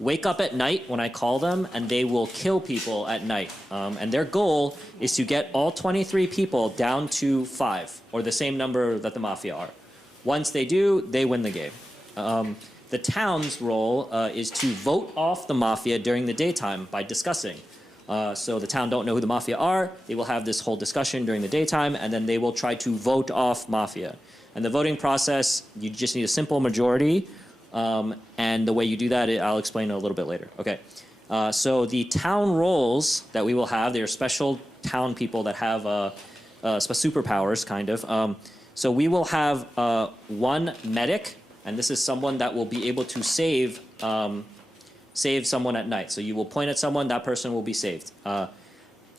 wake up at night when I call them, and they will kill people at night. And their goal is to get all 23 people down to 5, or the same number that the Mafia are. Once they do, they win the game. The town's role is to vote off the Mafia during the daytime by discussing. So the town don't know who the Mafia are. They will have this whole discussion during the daytime, and then they will try to vote off Mafia. And the voting process, you just need a simple majority. And the way you do that, I'll explain a little bit later. Okay. So the town roles that we will have, they are special town people that have superpowers, kind of. So we will have one medic, and this is someone that will be able to save someone at night. So you will point at someone, that person will be saved.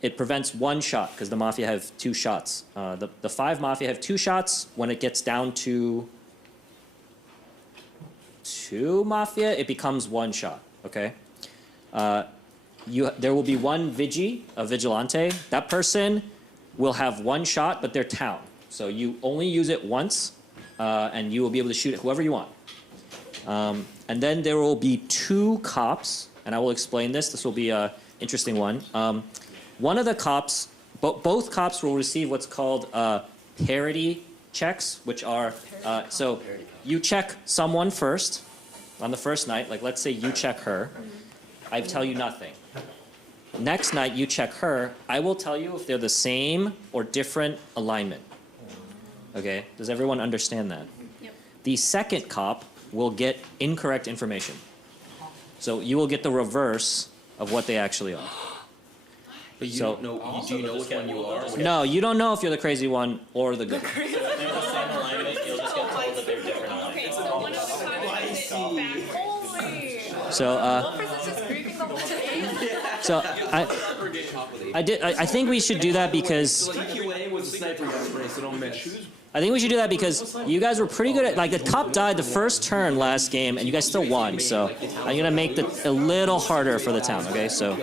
It prevents 1 shot because the Mafia have 2 shots. The 5 Mafia have 2 shots. When it gets down to 2 Mafia, it becomes 1 shot. Okay. There will be one a vigilante. That person will have 1 shot, but they're town. So you only use it once, and you will be able to shoot whoever you want. And then there will be 2 cops, and I will explain this. This will be an interesting one. One of the cops, both cops will receive what's called parity checks, which are, so you check someone first on the first night. Like, let's say you check her. I tell you nothing. Next night, you check her. I will tell you if they're the same or different alignment. Okay? Does everyone understand that? Yep. The second cop will get incorrect information. So you will get the reverse of what they actually are. But you don't know. Do you know which one you are? No, you don't know if you're the crazy one or the good one. If they're the same alignment, you'll just get told that they're different alignment. Okay, so one of the cops is back. Holy! So, One person's just grieving the whole time. so I think we should do that because TQA was a sniper yesterday, so don't miss. I think we should do that because you guys were pretty good at, like, the top died the first turn last game, and you guys still won. So I'm gonna make it a little harder for the town. Okay, so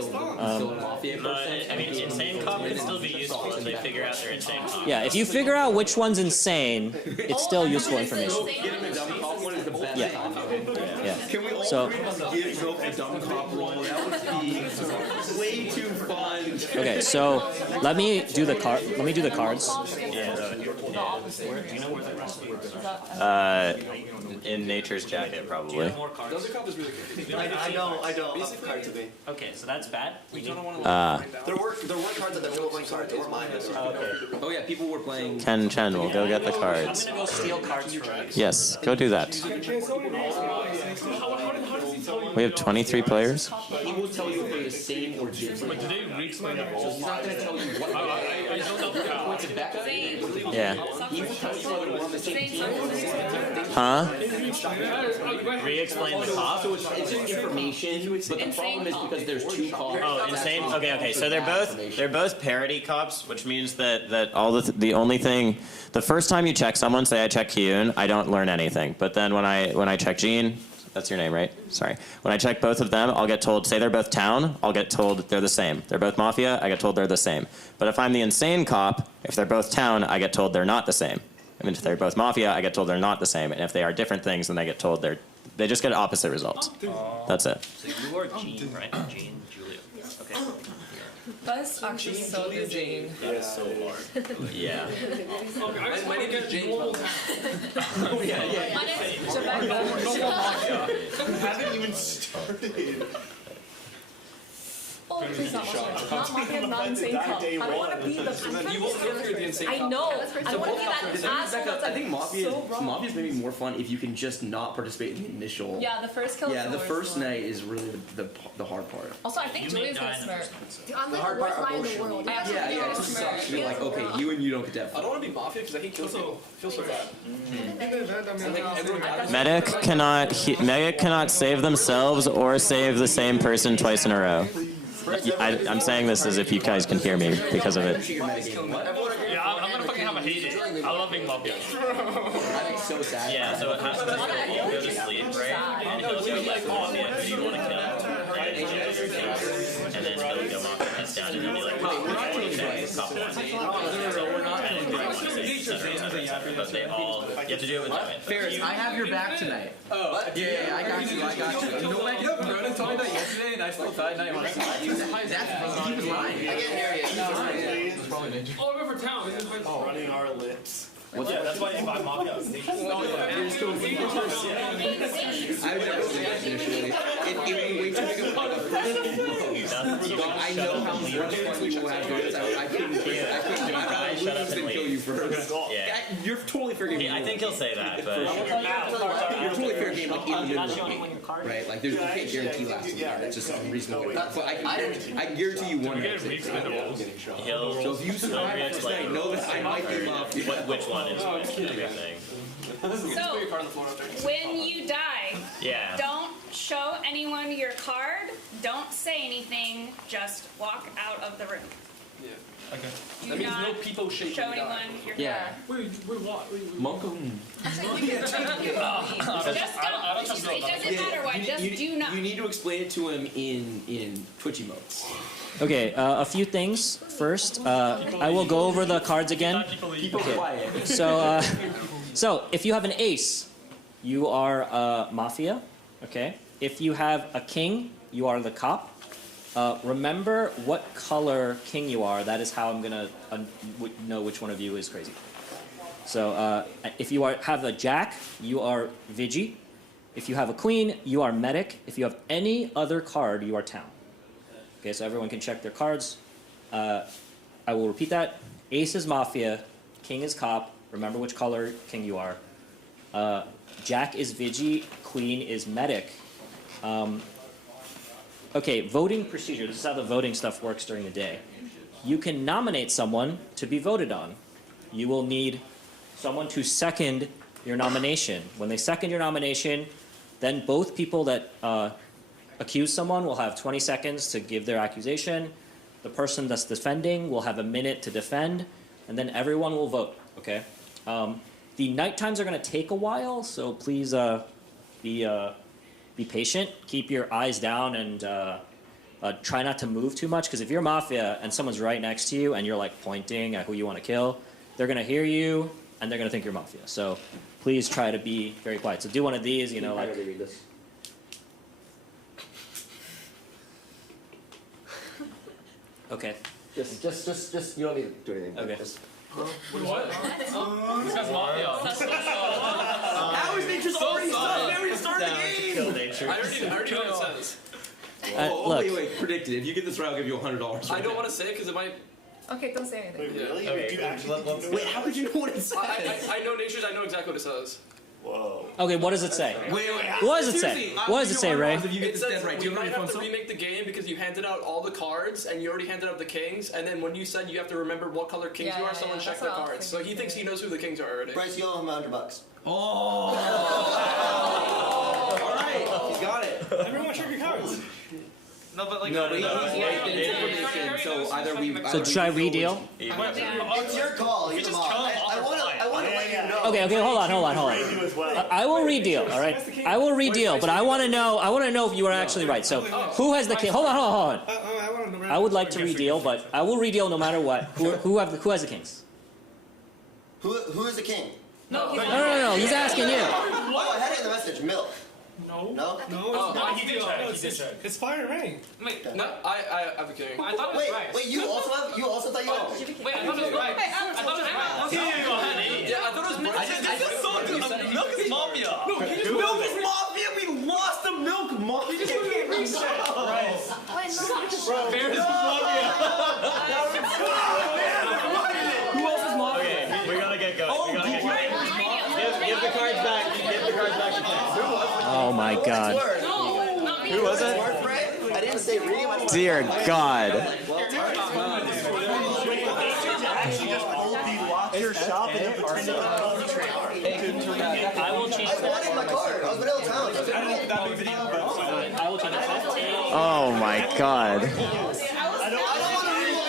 I mean, insane cop can still be useful if they figure out they're insane cop. yeah, if you figure out which one's insane, it's still useful information. Yeah. Yeah. Can we all So- give Zope a dumb cop roll? That would be way too fun. Okay, so let me do the cards. In Nature's Jacket, probably. I don't have cards with me. Okay, so that's bad. There were cards at the table playing cards. They were mine. Oh yeah, people were playing. Ken Chen will go get the cards. I'm gonna go steal cards from you. Yes, go do that. We have 23 players. He will tell you if they're the same or different. Did they re-explain the So rules? he's not gonna tell you what. I don't know. Points it back. Yeah. He will tell you whether we're on the same team or the same. Huh? Re-explain the cop. So it's just information, but the problem is because there's 2 calls. Oh, insane. Okay. So they're both parity cops, which means that all the only thing, the first time you check someone, say I check Hyun, I don't learn anything. But then when I check Jean, that's your name, right? Sorry. When I check both of them, I'll get told, say they're both town, I'll get told they're the same. They're both mafia, I get told they're the same. But if I'm the insane cop, if they're both town, I get told they're not the same. I mean, if they're both mafia, I get told they're not the same. And if they are different things, then they get told they just get opposite results. That's it. So you are Jean, right? Jean, Julia. Okay. That's actually so busy. It's so hard. Yeah. My name is James. My name's Rebecca. Haven't even started. Oh, please not Mafia. Not Mafia, not Insane Cop. I don't want to be the... You won't get through the insane. I know. I don't want to be that asshole that's I think like, so wrong. Mafia's maybe more fun if you can just not participate in the initial. Yeah, the first kill is Yeah, the worst first one. night is really the hard part. Also, I think Julia's gonna smirk. I'm like the worst guy in the world. I Yeah, it just sucks. You're like, okay, you and you don't get to have fun. I don't want to be mafia because I hate killing people. Feel so bad. Medic cannot save themselves or save the same person twice in a row. I'm saying this as if you guys can hear me because of it. Yeah, I'm gonna fucking have a hate it. I love being mafia. So sad. Yeah, so it happens is that you go to sleep, right? And he'll go like mafia, who do you want to kill? Right? And then he'll go mafia, heads down, and he'll be like, cop, cop one. But they all, you have to do it with them. Ferris, I have your back tonight. Oh, yeah, I got you. You know what? I still thought now you want to He was lying. Oh, I remember town. Running our lips. Yeah, that's why you buy mafia. I would never say that initially. It would way too big of I know how much people have goods. I couldn't I'd rather lose than kill you first. Yeah. You're totally fair game. I think he'll say that, but You're totally fair game like in the middle of the game. Right? Like there's, you can't guarantee last in the game. That's just unreasonable. So I guarantee you one he'll So if you survive the first night, know that I might be mafia. which one is which and everything. So, when you die, Yeah. don't show anyone your card, don't say anything, just walk out of the room. Yeah. Do That means not no people shaking show the die. anyone your Yeah. card. Wait, what? Monk. Just don't. It doesn't matter what, just do not. You need to explain it to him in Twitchy modes. Okay, a few things. First, I will go over the cards again. People quiet. So if you have an ace, you are mafia. Okay. If you have a king, you are the cop. Remember what color king you are. That is how I'm gonna know which one of you is crazy. So if you have a jack, you are Vigi. If you have a queen, you are medic. If you have any other card, you are town. Okay, so everyone can check their cards. I will repeat that. Ace is mafia, king is cop. Remember which color king you are. Jack is Vigi, queen is medic. Okay, voting procedure. This is how the voting stuff works during the day. You can nominate someone to be voted on. You will need someone to second your nomination. When they second your nomination, then both people that accuse someone will have 20 seconds to give their accusation. The person that's defending will have a minute to defend, and then everyone will vote, okay? The night times are going to take a while, so please be patient. Keep your eyes down and try not to move too much, because if you're mafia and someone's right next to you and you're like pointing at who you want to kill, they're going to hear you and they're going to think you're mafia. So please try to be very quiet. So do one of these, you know, like... read this. Okay. Just, you don't need to do anything. Okay. Just, What? This guy's mafia. How is nature already started? We already started the game. Kill nature. I already know what it says. Look. Wait, predicted. If you get this right, I'll give you $100. I don't want to say it because it might. Okay, don't say anything. really? Okay, You actually let's- think you Wait, how did you know what it says? I know natures. I know exactly what it says. Whoa. Okay, what does it say? Wait. What does it say? Seriously, What does it say, Ray? If you get It this says dead right, do we you have might any fun have to stuff? remake the game because you handed out all the cards and you already handed out the kings, and then when you said you have to remember what color kings Yeah, you are, yeah, someone yeah, checked that's the what I was cards. So he thinking, thinks yeah. he knows who the kings are already. Bryce, you owe him $100. Oh. All right. You got it. Everyone check your cards. No, but like. No, but he's making information, so either we. So should I re-deal? It's your call. You're the boss. I want to let you know. Okay, hold on. You as well. I will re-deal, all right? I will re-deal, but I want to know if you are actually right. So who has the king? Hold on. I would like to re-deal, but I will re-deal no matter what. Who has the kings? Who is the king? No, he's No. He's asking you. Oh, I had it in the message. Milk. No. No? No, he did check. He did check. It's fire and rain. Wait, no, I have a king. I thought Wait, you also thought you had Wait, I thought it was right. I thought it was right. Yeah, I thought it was right. This is so good. Milk is mafia. Milk is mafia. We lost the milk mafia. Who else is mafia? Okay, we gotta get going. We gotta get going. Give the cards back. Give the cards back to Ken. Oh my God. Who was it? I didn't say reading. Dear God. Actually, just boldly lock your shop and then pretend to I will change I wanted my card. I was vanilla town. I will change that. Oh my God. I don't want to read one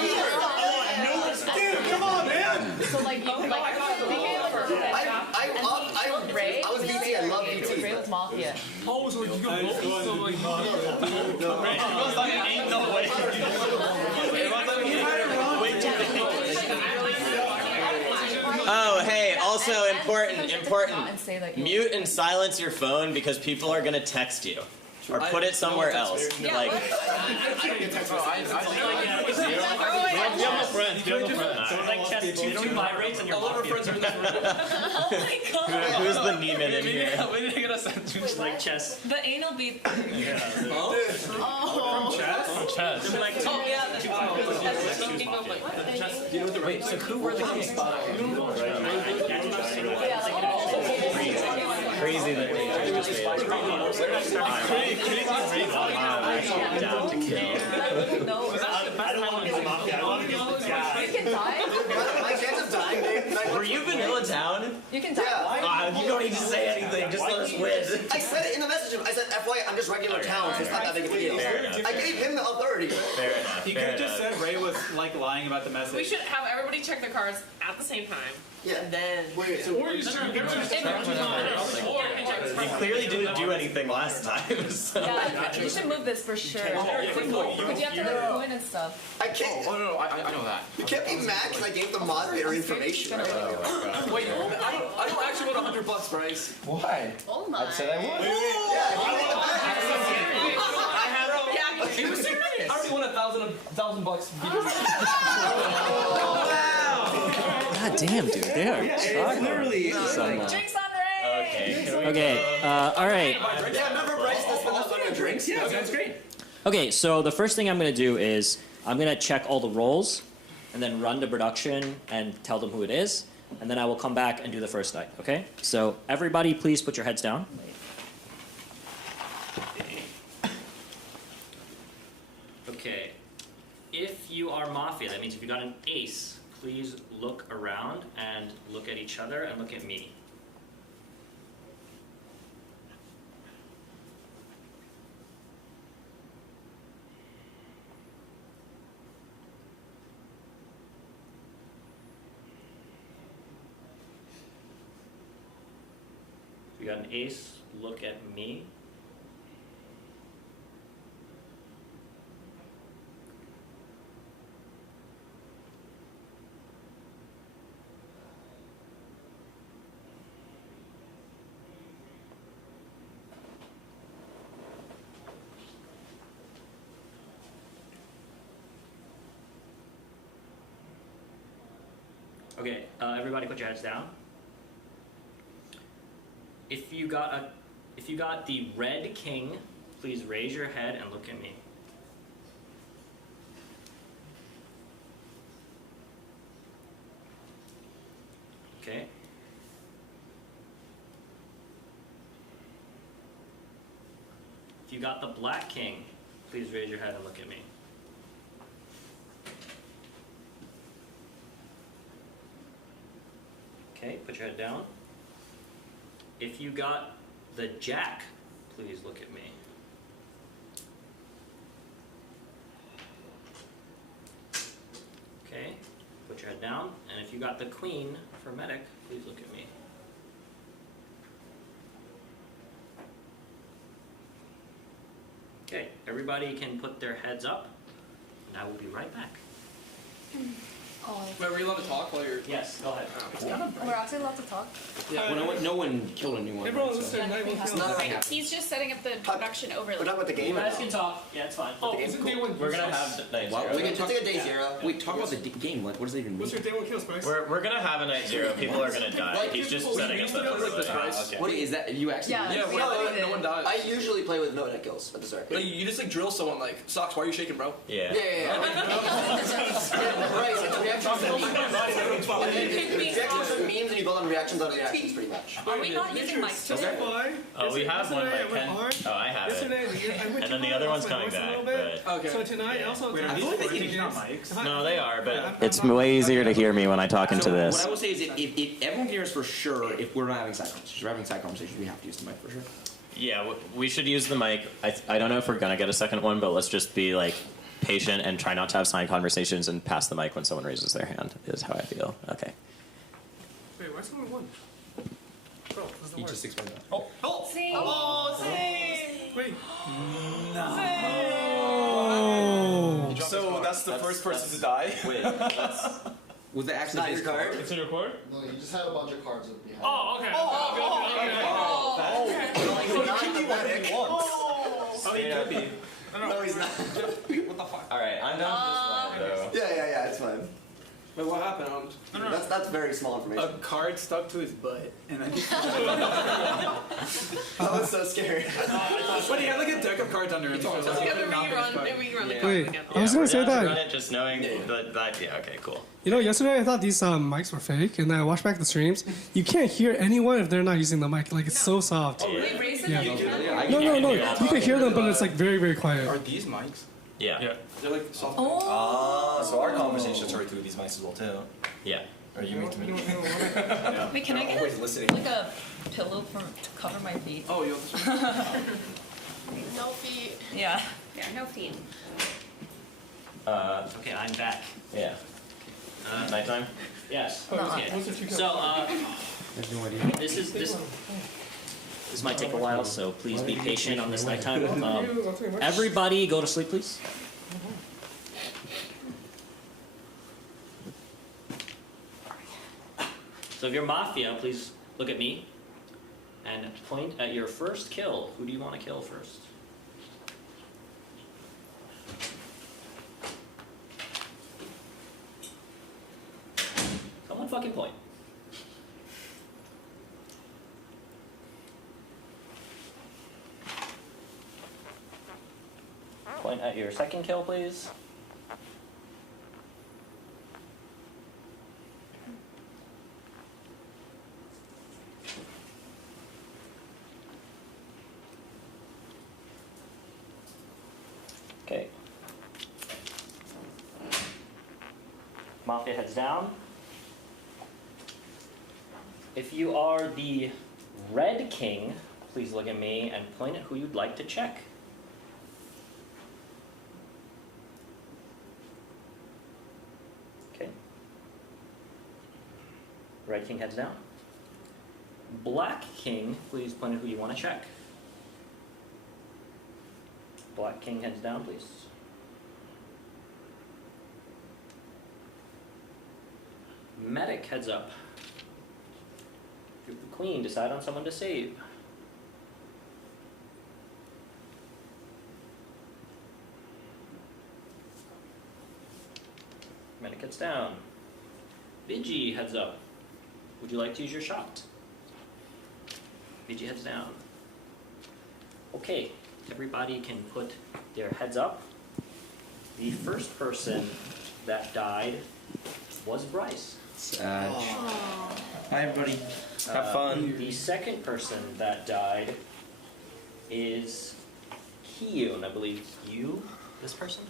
either. Dude, come on, man! So like you like I was VT. I love VT. Ray was mafia. Oh, so you go both? So like, Ain't no way. Oh, hey, also important. And say that Mute and silence your phone because people are gonna text you. or put it somewhere else. Yeah, Like, what? Like chess, it only vibrates and your All of our friends are in this room. Oh my god. who's the Neiman in here? We didn't get a sentence. like chess. The anal bead. Oh. Like, Oh yeah. Wait, so who were the kings? Crazy that they just made it. Down to kill. You can die. My chance of dying, Dave. Were you Vanilla Town? You can die. You don't need to say anything. Just let us win. I said it in the message. I said, FYI, I'm just regular town, so it's not that big of a deal. I gave him the authority. Fair enough. He could have just said Ray was like lying about the message. We should have everybody check their cards at the same time. Yeah. And then. Wait, so Or you should You clearly didn't do anything last time. So. Yeah, you should move this for sure. But you have to like coin and stuff. I can't. Oh no, I know that. You can't be mad because I gave the moderator information. Wait, I don't actually want $100, Bryce. Why? Oh my. I said I would. He was serious. I already won $1,000. God damn, dude, they are It's trying. literally Jinx on Ray! Okay, all right. Yeah, remember Bryce? That's when that's when the drinks. Yeah, sounds great. Okay, so the first thing I'm going to do is I'm going to check all the rolls and then run to production and tell them who it is. And then I will come back and do the first night, okay? So everybody please put your heads down. Okay, if you are Mafia, that means if you got an ace, please look around and look at each other and look at me. If you got an ace, look at me. Okay, everybody put your heads down. If you got the red king, please raise your head and look at me. Okay. If you got the black king, please raise your head and look at me. Okay, put your head down. If you got the jack, please look at me. Okay, put your head down. And if you got the queen for medic, please look at me. Okay, everybody can put their heads up, and I will be right back. Oh. Wait, were you allowed to talk while you're? Yes, go ahead. We're actually allowed to talk. Yeah. Well, no one killed anyone. Everyone so. listen, everyone It's kill. not Right, he's just setting up the production We're overlay. talking about the game. You guys can talk. Yeah, it's fine. Oh, isn't day one? We're gonna have night Well, zero. we can It's talk. like a day zero. Wait, talk about the game. What does that even mean? What's your day one kills, Bryce? We're gonna have a night zero. People are gonna die. He's just setting us up. like this, Bryce. What is that? You actually? Yeah. Yeah, no one dies. I usually play with no net kills at the start. Like, you just like drill someone like, Socks, why are you shaking, bro? Yeah. Yeah. Right, it's reactions and memes. And then it's reactions and memes, and you build on reactions on reactions, pretty much. Are we not using mics today? Why? Oh, we have one. Yesterday I Like went 10. hard. Oh, I have it. Yesterday, I went And too then the hard, other I one's lost my coming voice a back. little bit. But Okay. So tonight, also, I feel like they can use mics. no, they are. But It's way easier to hear me when I talk into So this. what I will say is, if everyone can hear us for sure, if we're not having side conversations, if we're having side conversations, we have to use the mic for sure. yeah, we should use the mic. I don't know if we're gonna get a second one, but let's just be like patient and try not to have side conversations and pass the mic when someone raises their hand. Is how I feel. Okay. Wait, why's someone won? Bro, this is the You worst. just explained that. See? Wait. So that's the first person to die? Wait. Was that actually Not his your card. It's in your court? No, you just had a bunch of cards that behind. Oh, okay. kills. Oh, he could be. No, he's not. What the fuck? All right, I'm done with this one, though. Yeah, it's fine. Wait, what happened? That's very small A information. card stuck to his butt, and I just. That was so scary. But he had like a deck of cards under him. So You have to rerun the card Wait, again. I was gonna say We're down to that. run it just knowing that. Yeah, okay, cool. You know, yesterday I thought these mics were fake, and then I watched back the streams. You can't hear anyone if they're not using the mic. Like it's so soft. Wait, raise it? Yeah. You can? No. You can hear them, but it's like very, very quiet. Are these mics? Yeah. They're like soft. Oh. So our conversations are through these mics as well too. Yeah. Or you mean to me? Wait, can I get Always listening. like a pillow to cover my feet? Oh, you. No feet. Yeah. Yeah, no feet. Okay, I'm back. Yeah. Nighttime? Yes. Nuh-uh. Okay. So, this might take a while, so please be patient on this nighttime. Everybody, go to sleep, please. So, if you're Mafia, please look at me and point at your first kill. Who do you want to kill first? Someone fucking point. Point at your second kill, please. Okay. Mafia heads down. If you are the Red King, please look at me and point at who you'd like to check. Okay. Red King heads down. Black King, please point at who you want to check. Black King heads down, please. Medic heads up. Group the Queen, decide on someone to save. Medic heads down. Vigi heads up. Would you like to use your shot? Vigi heads down. Okay, everybody can put their heads up. The first person that died was Bryce. Sad. Hi everybody. Have fun. The second person that died is Kiyun, I believe. You? This person?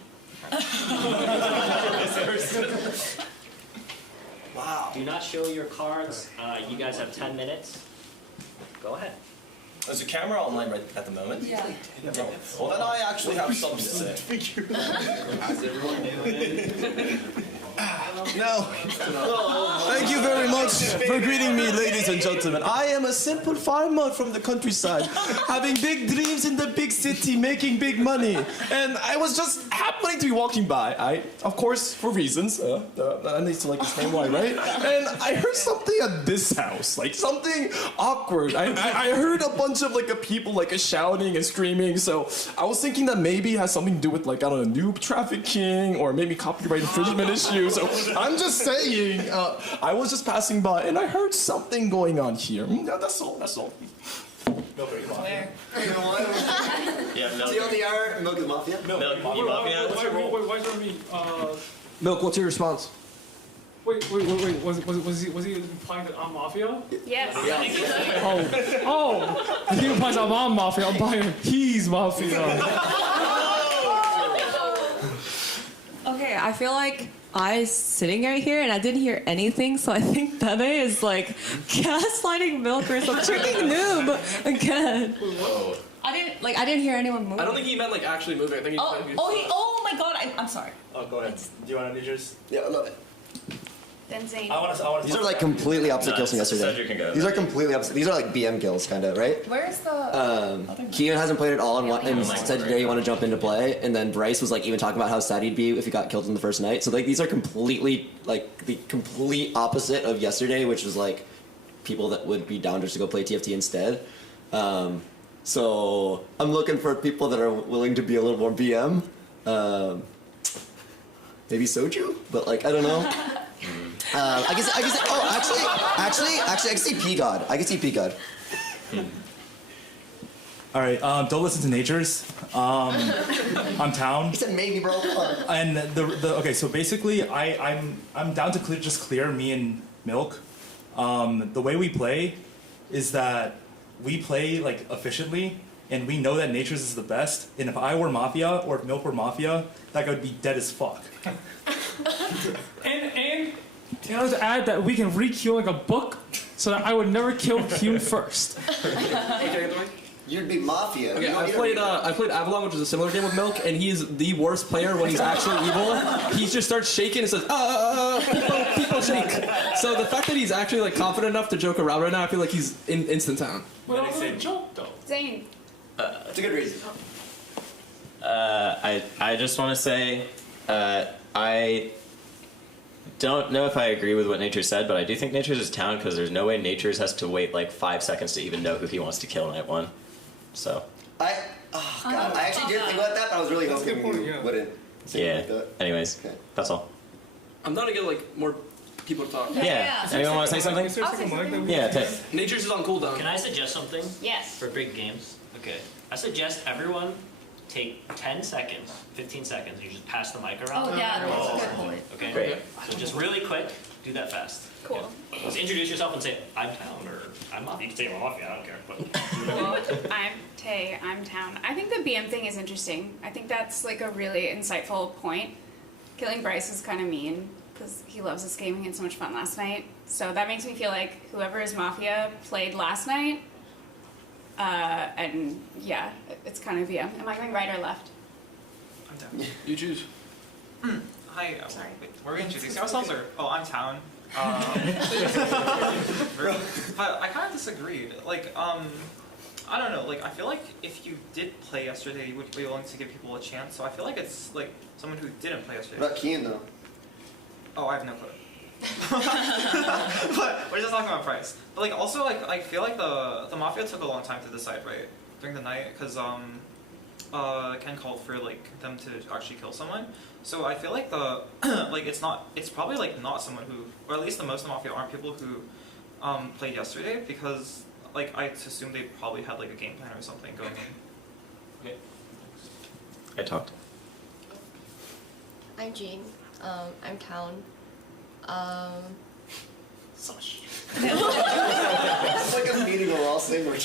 Wow. Do not show your cards. You guys have 10 minutes. Go ahead. There's a camera online right at the moment. Yeah. Well, then I actually have something to say. How's everyone doing? No. Thank you very much for greeting me, ladies and gentlemen. I am a simple farmer from the countryside, having big dreams in the big city, making big money. And I was just happening to be walking by. Of course, for reasons. I need to like explain why, right? And I heard something at this house, like something awkward. I heard a bunch of like people like shouting and screaming. So I was thinking that maybe it has something to do with like, I don't know, noob trafficking or maybe copyright infringement issues. So I'm just saying, I was just passing by and I heard something going on here. That's all. Where? Yeah, Milk. TLDR, Milk is Mafia. Milk, you Mafia? Wait, why is there me? Milk, what's your response? Wait. Was he implying that I'm Mafia? Yes. Oh. He implies I'm Mafia. I'm buying he's Mafia. Okay, I feel like I was sitting right here and I didn't hear anything, so I think Bebe is like gaslighting Milk or some freaking noob again. I didn't hear anyone move. I don't think he meant like actually moving. I think he Oh my god, I'm sorry. Oh, go ahead. Do you want to do yours? Yeah, I love it. Then Zane. I want to. These are like completely opposite kills from yesterday. Cedric can go. These are completely opposite. These are like BM kills, kind of, right? Where's the Keegan hasn't played at all and said today he wanted to jump into play, and then Bryce was like even talking about how sad he'd be if he got killed in the first night. So like these are completely like the complete opposite of yesterday, which was like people that would be down just to go play TFT instead. So I'm looking for people that are willing to be a little more BM. Maybe Soju, but like I don't know. I guess. Oh, actually, I can see P God. I can see P God. All right, don't listen to Natures. I'm Town. He said maybe, bro. And okay, so basically, I'm down to just clear me and Milk. The way we play is that we play like efficiently, and we know that Natures is the best. And if I were Mafia or if Milk were Mafia, that guy would be dead as fuck. And in order to add that we can re-queue like a book, so that I would never kill Kyun first. You'd be Mafia. Okay, I played Avalon, which is a similar game with Milk, and he's the worst player when he's actually evil. He just starts shaking and says, people shake. So the fact that he's actually like confident enough to joke around right now, I feel like he's in instant town. Well, that was a joke though. Zane. That's a good reason. I just want to say, I don't know if I agree with what Nature said, but I do think Nature's is Town because there's no way Nature's has to wait like 5 seconds to even know who he wants to kill night one. So. I actually did think about that, but I was really hoping you wouldn't. Yeah. Like that. Anyways, Okay. that's all. I'm down to get like more people to talk. Yeah. Anyone want to say something? Is there a second mic that we Yeah. Nature's is on cooldown. Can I suggest something Yes. for big games? Okay. I suggest everyone take 10 seconds, 15 seconds. You just pass the mic around. Oh yeah, that's a good point. Okay. Great. So just really quick, do that fast. Cool. Yeah. Just introduce yourself and say, I'm Town, or I'm Mafia. You can say I'm Mafia, I don't care. But I'm Tay, I'm Town. I think the BM thing is interesting. I think that's like a really insightful point. Killing Bryce is kind of mean because he loves this game and he had so much fun last night. So that makes me feel like whoever is Mafia played last night. And yeah, it's kind of BM. Am I going right or left? I'm down. You choose. Hi. Sorry. Wait, were we introducing ourselves or? Oh, I'm Town. But I kind of disagreed. Like, I don't know. Like, I feel like if you did play yesterday, you would be willing to give people a chance. So I feel like it's like someone who didn't play yesterday. What about Keen though? Oh, I have no clue. But we're just talking about price. But like, also, like, I feel like the Mafia took a long time to decide, right, during the night, because Ken called for like them to actually kill someone. So I feel like the like it's probably like not someone who, or at least the most of the Mafia aren't people who played yesterday, because like I assume they probably had like a game plan or something going in. Okay. I talked. I'm Jean. I'm Town. Sush. It's like a meeting where we're all saying we're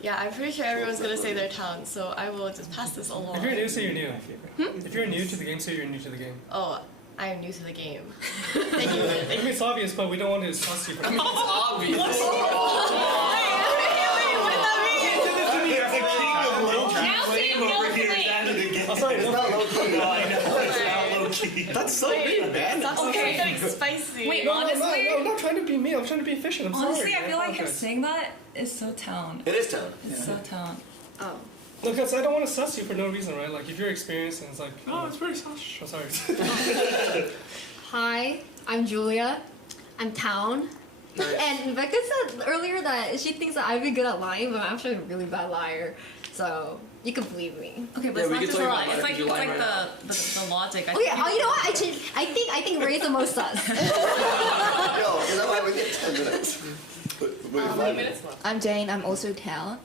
Yeah, I'm pretty sure everyone's gonna say their Town, so I will just pass this along. If you're new, say you're new. If you're new to the game, say you're new to the game. Oh, I am new to the game. Thank you. I mean, it's obvious, but we don't want to suss you. I mean, it's obvious. What does that mean? Now say no flame. Oh, sorry, It's not low key. That's so big, man. Okay, getting spicy. Wait, No, honestly, I'm not trying to be mean. I'm trying to be efficient. I'm Honestly, sorry. I feel like him apologize. saying that is so Town. It is Town. It's so Town. Oh. No, because I don't want to suss you for no reason, right? Like, if you're experienced and it's like... No, it's very sush. I'm sorry. Hi, I'm Julia. I'm Town. And Becca said earlier that she thinks that I'd be good at lying, but I'm actually a really bad liar. So you can believe me. Okay, but Yeah, it's we not can just tell a you lie. about It's that like if you lie right the logic. Okay, you know what? I think Ray's the most sus. Yo, is that why we get 10 minutes? Wait, 5 minutes. I'm Jane. I'm also Town.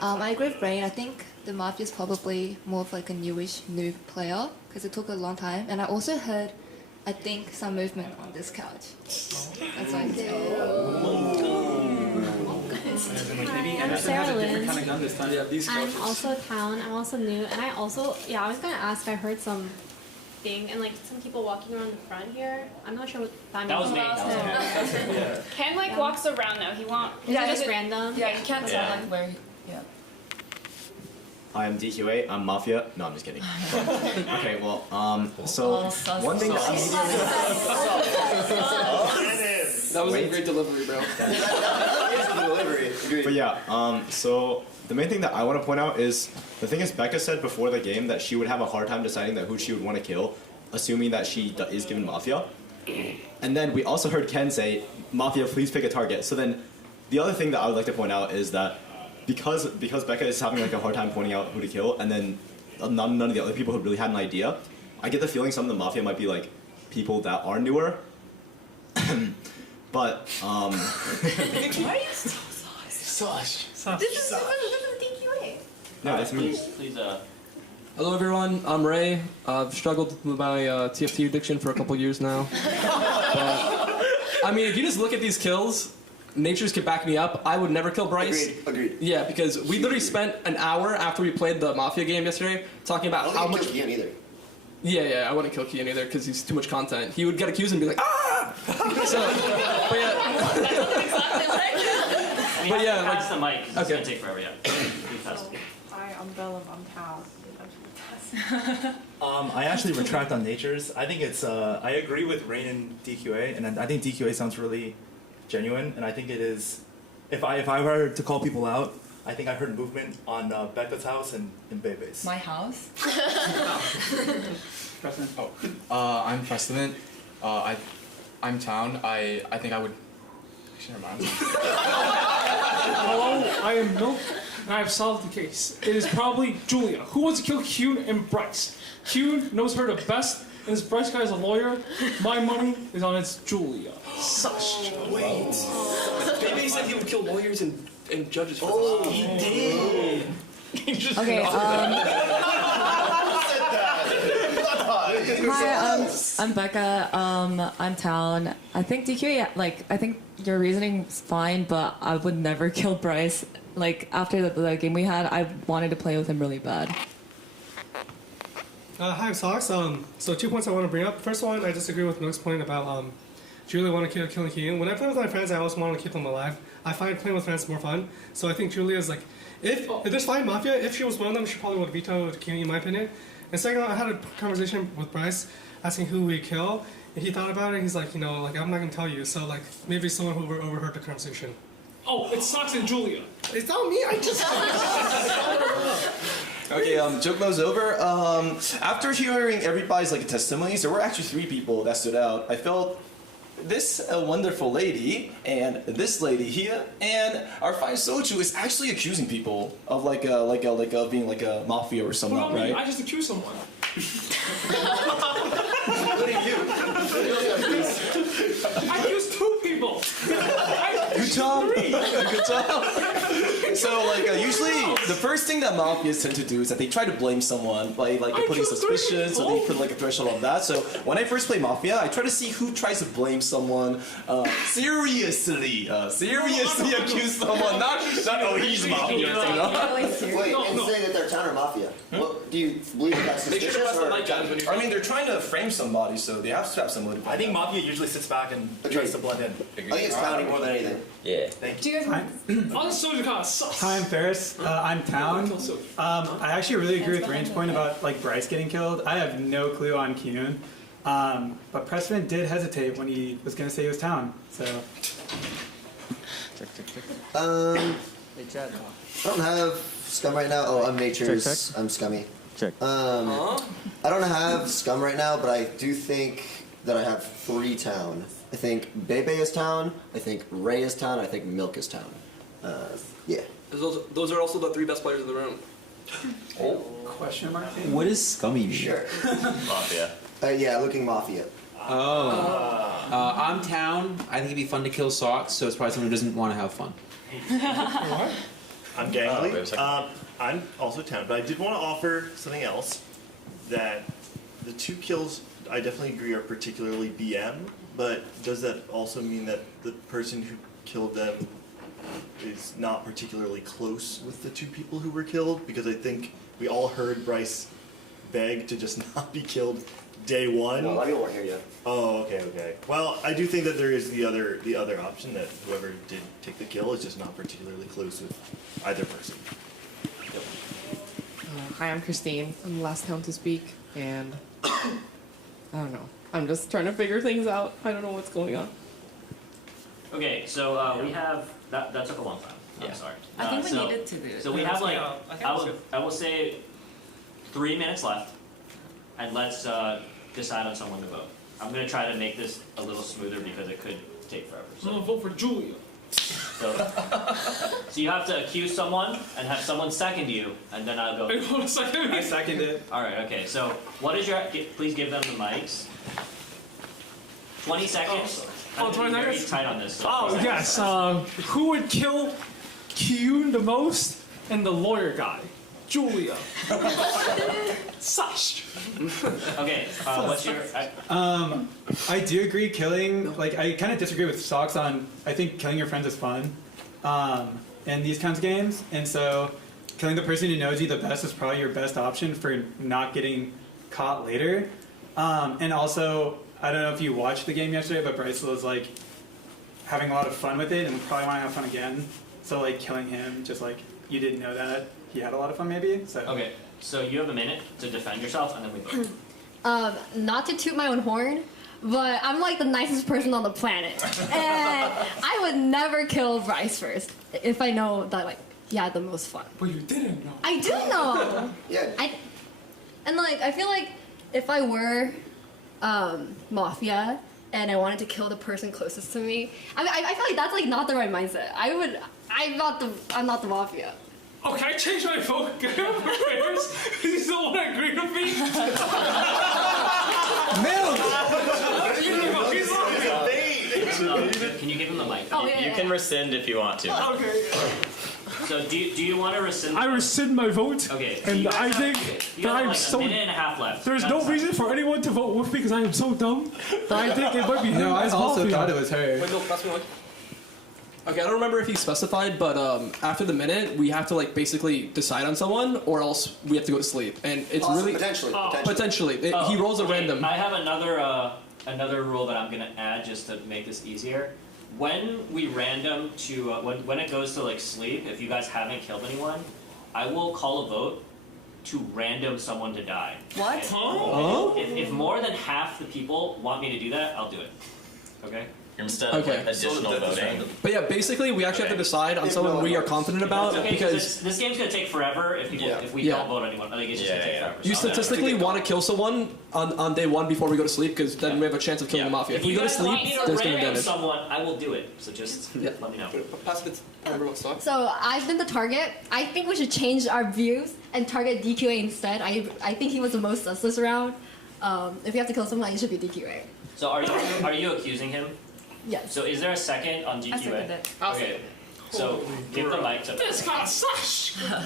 I agree with Ray. I think the Mafia is probably more of like a newish noob player because it took a long time. And I also heard, I think, some movement on this couch. That's why I'm Sarah Lynn. Yeah, these I'm couches. also Town. I'm also new, and I also I was gonna ask. I heard some thing and like some people walking around the front here. I'm not sure what that means. That was me. That was me. Ken like walks around though. He won't. Is it just random? Yeah, you can't tell Yeah. like where. Yeah. Hi, I'm DQA. I'm Mafia. No, I'm just kidding. Okay, well, so sus. one thing that That was a great delivery, bro. But yeah, so the main thing that I want to point out is the thing is Becca said before the game that she would have a hard time deciding that who she would want to kill, assuming that she is given Mafia. And then we also heard Ken say, Mafia, please pick a target. So then the other thing that I would like to point out is that because Becca is having like a hard time pointing out who to kill, and then none of the other people who really had an idea, I get the feeling some of the mafia might be like people that are newer. But Why are you so sus? This is DQA. No, that's me. Please, Hello everyone, I'm Ray. I've struggled with my TFT addiction for a couple years now. But, I mean, if you just look at these kills, Natures could back me up. I would never kill Bryce. Agreed. Yeah, because we literally spent an hour after we played the Mafia game yesterday talking about how much. Kill Kian either. Yeah, I wouldn't kill Kian either because he's too much content. He would get accused and be like, ah! So, but yeah. But yeah, pass the mic. It's Okay. gonna take forever. Yeah. Be fast. Hi, I'm Bellum. I'm Cal. I actually retract on Natures. I think it's. I agree with Rain and DQA, and I think DQA sounds really genuine. And I think it is. If I were to call people out, I think I heard movement on Becca's house and in Bebe's. My house? President. I'm President. I'm Town. I think I would. Actually, never mind. Hello, I am Milk, and I have solved the case. It is probably Julia. Who wants to kill Kyun and Bryce? Kyun knows her the best, and this Bryce guy is a lawyer. My money is on its Julia. Sush. Wait. Bebe said he would kill lawyers and judges for he did. Okay, Hi, I'm Becca. I'm Town. I think DQ, I think your reasoning's fine, but I would never kill Bryce. Like, after the game we had, I wanted to play with him really bad. Hi, I'm Sox. So 2 points I want to bring up. First one, I disagree with Milk's point about Julia wanting to kill Kian. When I play with my friends, I always want to keep them alive. I find playing with friends more fun. So I think Julia's like, if there's 5 Mafia, if she was one of them, she probably would veto Kian, in my opinion. And second, I had a conversation with Bryce asking who we kill, and he thought about it. And he's like, I'm not gonna tell you. So like, maybe someone who overheard the conversation. Oh, it's Sox and Julia. It's not me. I just. Okay, joke goes over. After hearing everybody's testimonies, there were actually 3 people that stood out. I felt this wonderful lady and this lady here and our fine Soju is actually accusing people of being like a mafia or something, What about me? right? I just accused someone. Including you. I accused 2 people. Good job. Good job. So usually the first thing that mafias tend to do is that they try to blame someone by putting suspicions, so they put a threshold on that. So when I first play Mafia, I try to see who tries to blame someone seriously accuse someone, not oh he's mafia. Wait, and say that they're Town or Mafia. What, do you believe that's suspicious? I mean, they're trying to frame somebody, so they have to have some motive. I think Mafia usually sits back and tries to blend in. I think it's Town more than anything. Yeah. Thank you. On Soju kind of sucks. Hi, I'm Ferris. I'm Town. I actually really agree with Rain's point about Bryce getting killed. I have no clue on Kyun. But President did hesitate when he was going to say he was Town. So. I don't have Scum right now. Oh, I'm Nature's. I'm Scummy. Check. I don't have Scum right now, but I do think that I have 3 Town. I think Bebe is Town, I think Ray is Town, I think Milk is Town. Yeah. Those are also the 3 best players in the room. Oh. Question mark? What does scummy mean? Sure. Mafia. Yeah, looking Mafia. I'm Town. I think it'd be fun to kill Socks, so it's probably someone who doesn't want to have fun. I'm Gangly. I'm also Town, but I did want to offer something else. That the 2 kills, I definitely agree, are particularly BM, but does that also mean that the person who killed them is not particularly close with the 2 people who were killed? Because I think we all heard Bryce beg to just not be killed day 1. Well, a lot of people weren't here yet. Oh, okay. Well, I do think that there is the other option that whoever did take the kill is just not particularly close with either person. Hi, I'm Christine. I'm the last town to speak, and I don't know. I'm just trying to figure things out. I don't know what's going on. Okay, so we have that took a long time. I'm sorry. I think we so- needed to do it. So we have I will say 3 minutes left, and let's decide on someone to vote. I'm gonna try to make this a little smoother because it could take forever. I'm gonna vote for Julia. So you have to accuse someone and have someone second you, and then I'll go. Wait, hold on a second. I second it. All right. Okay. So what is your? Please give them the mics. 20 seconds. Oh, I'm 20 gonna be very seconds? tight on this. So Oh 20 yes. seconds. Who would kill Kyun the most? And the lawyer guy, Julia. Sush. Okay. What's your? I do agree killing, like, I kind of disagree with Socks on, I think killing your friends is fun in these kinds of games. And so killing the person who knows you the best is probably your best option for not getting caught later. And also, I don't know if you watched the game yesterday, but Bryce was, like, having a lot of fun with it and probably want to have fun again. So, like, killing him, just like, you didn't know that he had a lot of fun maybe. So. Okay. So you have a minute to defend yourself, and then we vote. Not to toot my own horn, but I'm like the nicest person on the planet. And I would never kill Bryce first if I know that like he had the most fun. But you didn't know. I do know. Yeah. I feel like if I were Mafia and I wanted to kill the person closest to me, I feel like that's like not the right mindset. I'm not the Mafia. Oh, can I change my vote? Can I have prayers? You still want to agree with me? Can you give him the mic? Oh, yeah, You can rescind if you want to. Okay. So do you want to rescind? I rescind my vote. Okay. so And you guys I have- think you that have I'm like so. a minute and a half left. There's no That's- reason for anyone to vote with me because I am so dumb that I think it might be him. No, I as also Mafia. thought it was her. Wait, go, pass me one. Okay, I don't remember if he specified, but after the minute, we have to like basically decide on someone, or else we have to go to sleep. And it's really potentially. He rolls a okay, random. I have another rule that I'm gonna add just to make this easier. When we random to when it goes to like sleep, if you guys haven't killed anyone, I will call a vote to random someone to die. What? Okay? Oh? If more than half the people want me to do that, I'll do it. Okay. Instead of Okay. like additional voting. But yeah, basically we actually have to decide on someone we are confident about Okay, because this game's gonna take forever if people if we Yeah. don't vote anyone. I think it's just gonna take forever. you So- statistically want to kill someone on day one before we go to sleep because then we have a chance of killing the mafia. If we you go to guys sleep, want me to there's gonna be random damage. someone, I will do it. So just let me know. Pass the number one stock. So I've been the target. I think we should change our views and target DQA instead. I think he was the most sus this round. If you have to kill someone, it should be DQA. So are you accusing him? Yes. So is there a second on DQA? I second it. Okay. So give the mic to. This guy sush. No,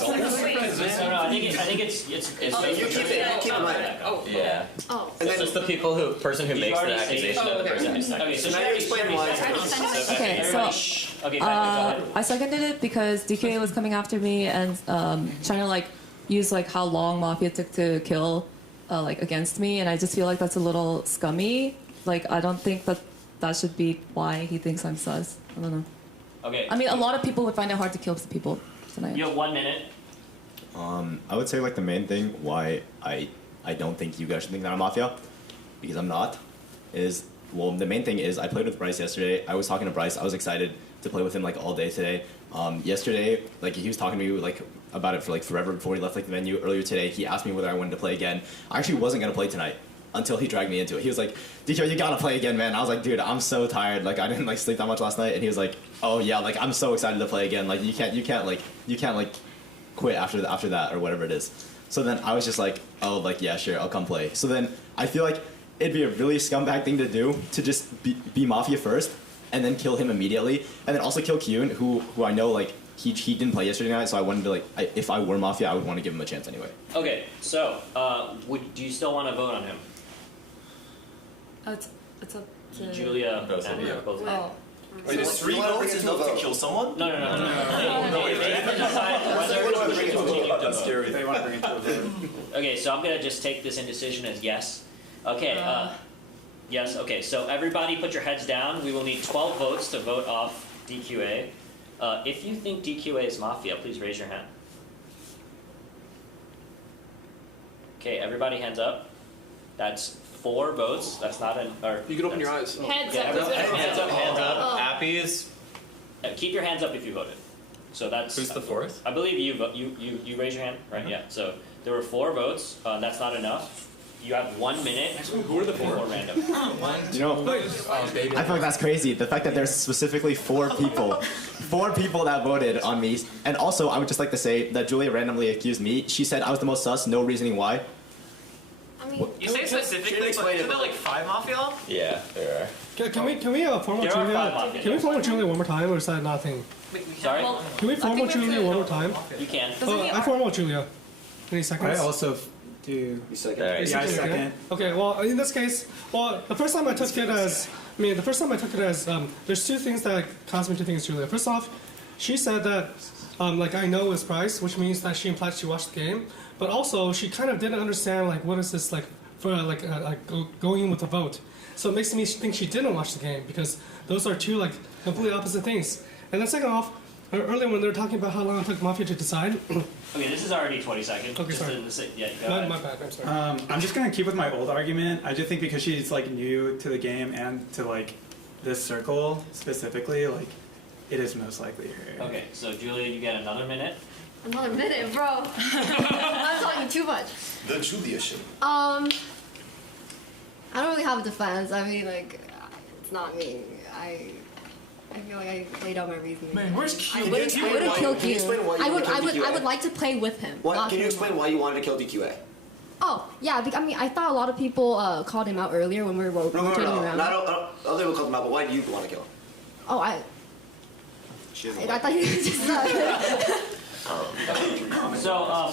I think it's Oh, you keep it. Keep it right. Oh. Yeah. Oh. It's just the person who You've makes the already accusation said- of the person who's second. Okay, so now she you're already- explaining she why already it's said- second. Okay, everybody so shh. Okay, go ahead. I seconded it because DK was coming after me and trying to like use like how long Mafia took to kill like against me, and I just feel like that's a little scummy. Like I don't think that should be why he thinks I'm sus. I don't know. Okay. I mean, a lot of people would find it hard to kill people tonight. You have 1 minute. I would say like the main thing why I don't think you guys should think that I'm Mafia, because I'm not, is, well, the main thing is I played with Bryce yesterday. I was talking to Bryce. I was excited to play with him like all day today. Yesterday, like he was talking to me like about it for like forever before he left like the venue. Earlier today, he asked me whether I wanted to play again. I actually wasn't gonna play tonight until he dragged me into it. He was like, DK, you gotta play again, man. I was like, dude, I'm so tired. Like I didn't like sleep that much last night. And he was like, oh yeah, like I'm so excited to play again. Like you can't quit after that or whatever it is. So then I was just like, oh, like yeah, sure, I'll come play. So then I feel like it'd be a really scumbag thing to do to just be Mafia first and then kill him immediately, and then also kill Kyun, who I know like he didn't play yesterday night, so I wanted to like if I were Mafia, I would want to give him a chance anyway. Okay, so do you still want to vote on him? It's up to Julia Both of and you. both of you. Oh. Wait, is 3 votes enough to kill someone? No. They have to decide whether to continue to That's vote. scary. They want to bring it to a vote. Okay, so I'm gonna just take this indecision as yes. Okay, yes, okay, so everybody put your heads down. We will need 12 votes to vote off DQA. If you think DQA is Mafia, please raise your hand. Okay, everybody hands up. That's 4 votes. That's not an. Or, You can open your eyes. Heads Yeah, up. everyone- hands up, hands up. Oh. Appies. Keep your hands up if you voted. So that's. Who's the fourth? I believe you raise your hand, right? Yeah. So there were 4 votes. That's not enough. You have 1 minute. Who are the four random? You know, I feel like that's crazy. The fact that there's specifically 4 people that voted on me. And also, I would just like to say that Julia randomly accused me. She said I was the most sus, no reasoning why. You say specifically, but isn't there like 5 Mafia? Yeah, there are. Can we form There are Julia? 5 Mafia. Can we form Julia one more time, or is that nothing? Sorry? Can we form Julia one more time? You can. I form Julia. Any seconds? I also do. You second. Yeah, I second. Okay, well, in this case, the first time I took it as, there's 2 things that caused me to think it's Julia. First off, she said that, I know it's Bryce, which means that she implied she watched the game. But also, she kind of didn't understand, what is this, going in with the vote. So it makes me think she didn't watch the game, because those are 2, completely opposite things. And then second off, earlier when they were talking about how long it took Mafia to decide. Okay, this is already 20 seconds. Okay, sorry. Yeah, go ahead. My bad, I'm sorry. I'm just gonna keep with my old argument. I just think because she's new to the game and to this circle specifically, it is most likely her. Okay, so Julia, you get another minute. Another minute, bro. I'm talking too much. The Julia show. I don't really have a defense. I mean, it's not me. I feel like I laid out my reasoning. Man, where's I Q? wouldn't kill Can you Q. explain why you I wanted to kill would DQA? like to play with him. What? not Can you kill explain him. why you wanted to kill DQA? Oh, yeah. I mean, I thought a lot of people called him out earlier when we were rotating around. Not other people called him out, but why do you want to kill him? Oh, I thought you just. So, Are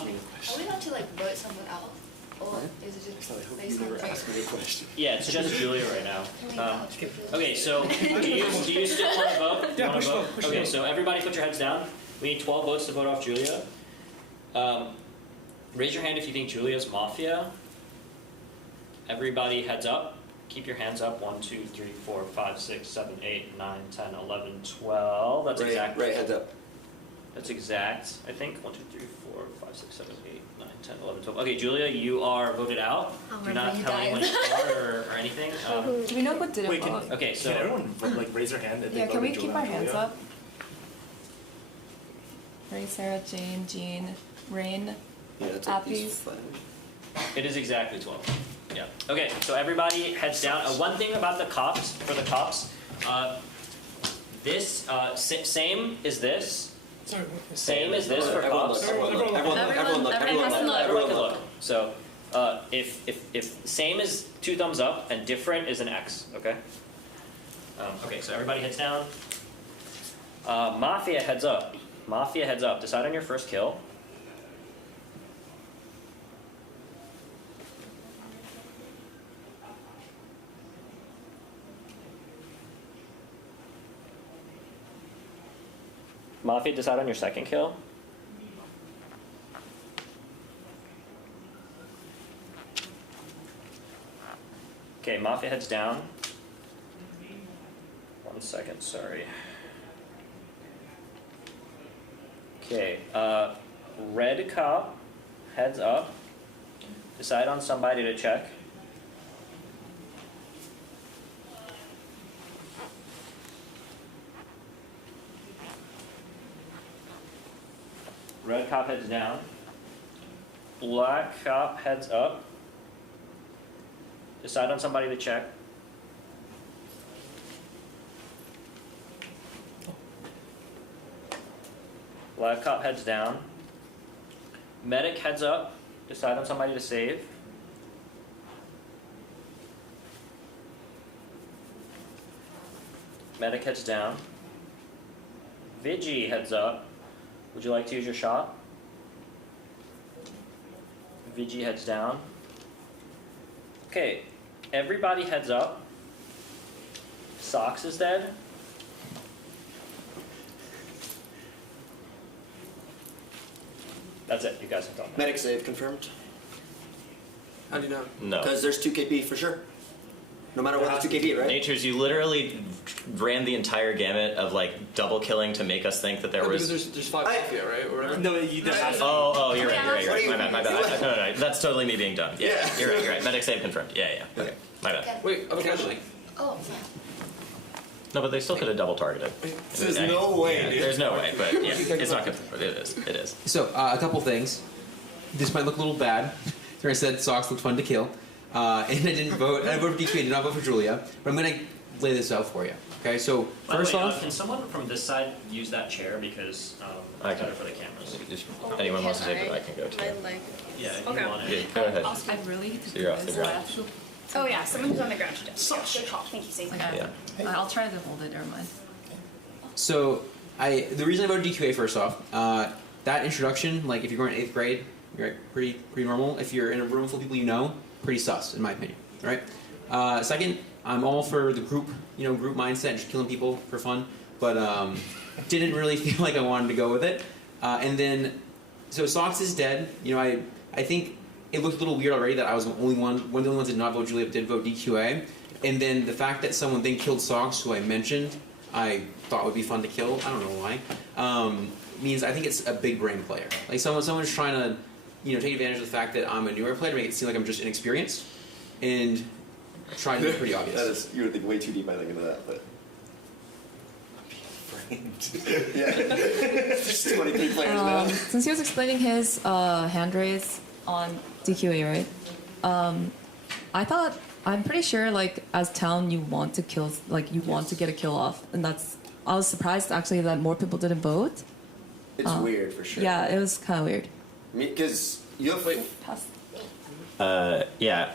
we not to vote someone out? Or is it just based on vote? yeah, it's just Julia right now. Okay, so do you still want to vote? Yeah, You wanna push vote, push Okay, vote. so everybody put your heads down. We need 12 votes to vote off Julia. Raise your hand if you think Julia's Mafia. Everybody heads up. Keep your hands up. 1, 2, 3, 4, 5, 6, 7, 8, 9, 10, 11, 12. That's exact. Right, heads up. That's exact, I think. 1, 2, 3, 4, 5, 6, 7, 8, 9, 10, 11, 12. Okay, Julia, you are voted out. Oh, Do not tell anyone you are or anything. Do we know what didn't Wait, vote? Okay, so Can everyone raise their hand if they Yeah, can we voted keep Julia our and hands Julia? up? Right, Sarah, Jane, Jean, Rain, Appies. it is exactly 12. Yeah. Okay, so everybody heads down. One thing about the cops, this, same is this. Sorry. Same as this for cops. Everyone Everyone can look. So, if same is 2 thumbs up and different is an X. Okay. Okay. So everybody heads down. Mafia heads up. Mafia heads up. Decide on your first kill. Mafia, decide on your second kill. Okay, Mafia heads down. 1 second, sorry. Okay, red cop heads up. Decide on somebody to check. Red cop heads down. Black cop heads up. Decide on somebody to check. Black cop heads down. Medic heads up. Decide on somebody to save. Medic heads down. Vigi heads up. Would you like to use your shot? Vigi heads down. Okay, everybody heads up. Socks is dead. That's it, you guys have done that. Medic save confirmed. How do you know? No. Because there's 2 KP for sure. No matter what, there's 2 KP, right? Natures, you literally ran the entire gamut of double killing to make us think that there was. Because there's 5 Mafia, right? Or whatever. No, you don't. Oh, you're right. My bad. No. That's totally me being dumb. Yeah, you're right. Medic save confirmed. Yeah. Okay, my bad. Wait, I have a question. Oh, No, but they still could have double targeted. There's no way, dude. There's no way, but yeah, it's not confirmed. But it is. So, a couple things. This might look a little bad. I said Socks looked fun to kill. and I didn't vote. And I voted for DQA, did not vote for Julia. But I'm gonna lay this out for you. Okay, so By the first way, off, can someone from this side use that chair because I it's can. better for the cameras? Anyone wants to take it, I can go too. Yeah, if Okay. you want Yeah, it. go ahead. I really hate to So do you're off the this. ground. Oh yeah, someone who's on the ground should do it. Good call. Thank you, Stacey. Okay. I'll try to hold it. Never mind. so the reason I voted DQA first off, that introduction, like if you're going in 8th grade, you're pretty normal. If you're in a room full of people you know, pretty sus in my opinion. All right. Second, I'm all for the group mindset, just killing people for fun, but didn't really feel like I wanted to go with it. And then, so Socks is dead. You know, I think it looked a little weird already that I was one of the only ones that did not vote Julia, but did vote DQA. And then the fact that someone then killed Socks, who I mentioned, I thought would be fun to kill. I don't know why. Means I think it's a big brain player. Like someone's trying to, take advantage of the fact that I'm a newer player to make it seem like I'm just inexperienced, and trying to be pretty obvious. That is, you would think way too deep, I think, into that, but. Yeah. There's too many big players now. Since he was explaining his hand raise on DQA, right? I'm pretty sure, like, as town, you want to kill, like, you want to get a kill off, and I was surprised actually that more people didn't vote. It's weird for sure. Yeah, it was kind of weird. Because you have. Yeah,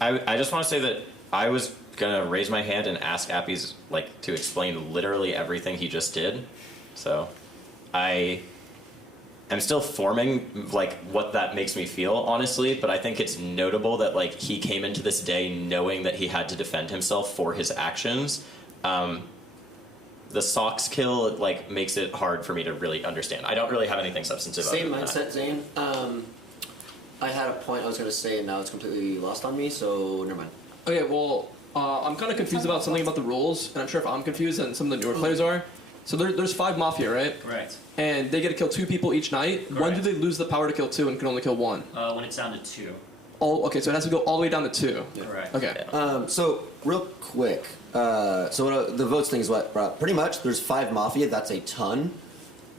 I just want to say that I was gonna raise my hand and ask Appy's to explain literally everything he just did. So I am still forming what that makes me feel, honestly, but I think it's notable that he came into this day knowing that he had to defend himself for his actions. The Socks kill makes it hard for me to really understand. I don't really have anything substantive. Same other than mindset, Zane. I had a point I was going to say, and now it's completely lost on me, so never mind. Okay, well, I'm kind of confused about something about the rules, and I'm sure if I'm confused, and some of the newer players are. So there's 5 Mafia, right? Correct. And they get to kill 2 people each night. When do they lose the power to kill 2 and can only kill 1? When it's down to 2. Oh, okay, so it has to go all the way down to 2. Correct. Okay. So real quick, the votes thing is what brought. Pretty much, there's 5 Mafia. That's a ton.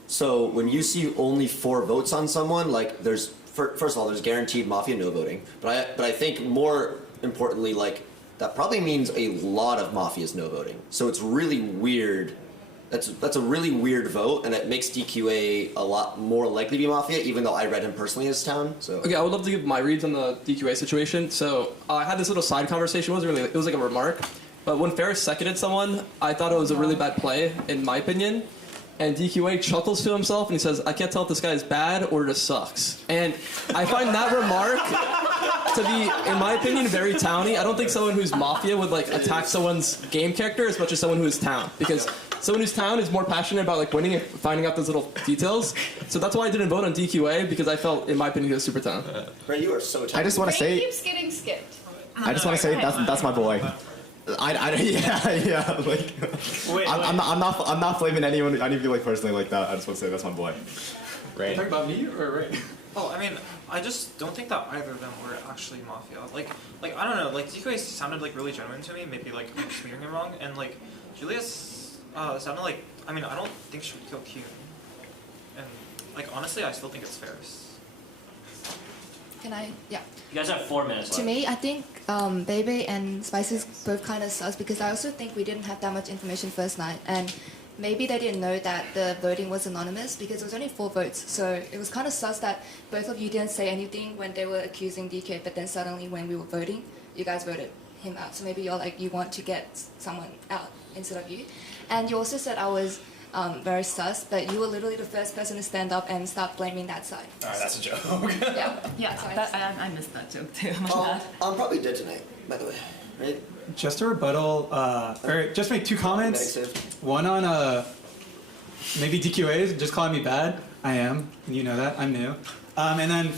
So when you see only 4 votes on someone, there's first of all, there's guaranteed Mafia no voting. But I think more importantly, that probably means a lot of Mafias no voting. So it's really weird. That's a really weird vote, and it makes DQA a lot more likely to be Mafia, even though I read him personally as town. So Okay, I would love to give my reads on the DQA situation. So I had this little side conversation. It was like a remark. But when Ferris seconded someone, I thought it was a really bad play, in my opinion. And DQA chuckles to himself and he says, I can't tell if this guy is bad or just sucks. And I find that remark to be, in my opinion, very towny. I don't think someone who's Mafia would attack someone's game character as much as someone who is town. Because someone who's town is more passionate about winning and finding out those little details. So that's why I didn't vote on DQA, because I felt, in my opinion, he was super town. Ray, you are so town. I just want to Ray say, keeps getting skipped. I just want to say that's my boy. Yeah. I'm not flaming anyone. I need to be personally like that. I just want to say that's my boy. Are you talking about me or Ray? Oh, I mean, I just don't think that either of them were actually Mafia. I don't know. DQA sounded really genuine to me. Maybe I'm just reading it wrong. And Julia's sounded like. I mean, I don't think she would kill Q. And honestly, I still think it's Ferris. Can I? Yeah. You guys have 4 minutes left. To me, I think Bebe and Spices both kind of sus because I also think we didn't have that much information first night, and maybe they didn't know that the voting was anonymous because it was only 4 votes. So it was kind of sus that both of you didn't say anything when they were accusing DK, but then suddenly when we were voting, you guys voted him out. So maybe you're you want to get someone out instead of you. And you also said I was very sus, but you were literally the first person to stand up and start blaming that side. Alright, that's a joke. Yeah, I missed that joke too. I'm probably dead tonight, by the way. Right? Just a rebuttal, or just make 2 comments. One on maybe DQAs, just calling me bad. I am, and you know that. I'm new. And then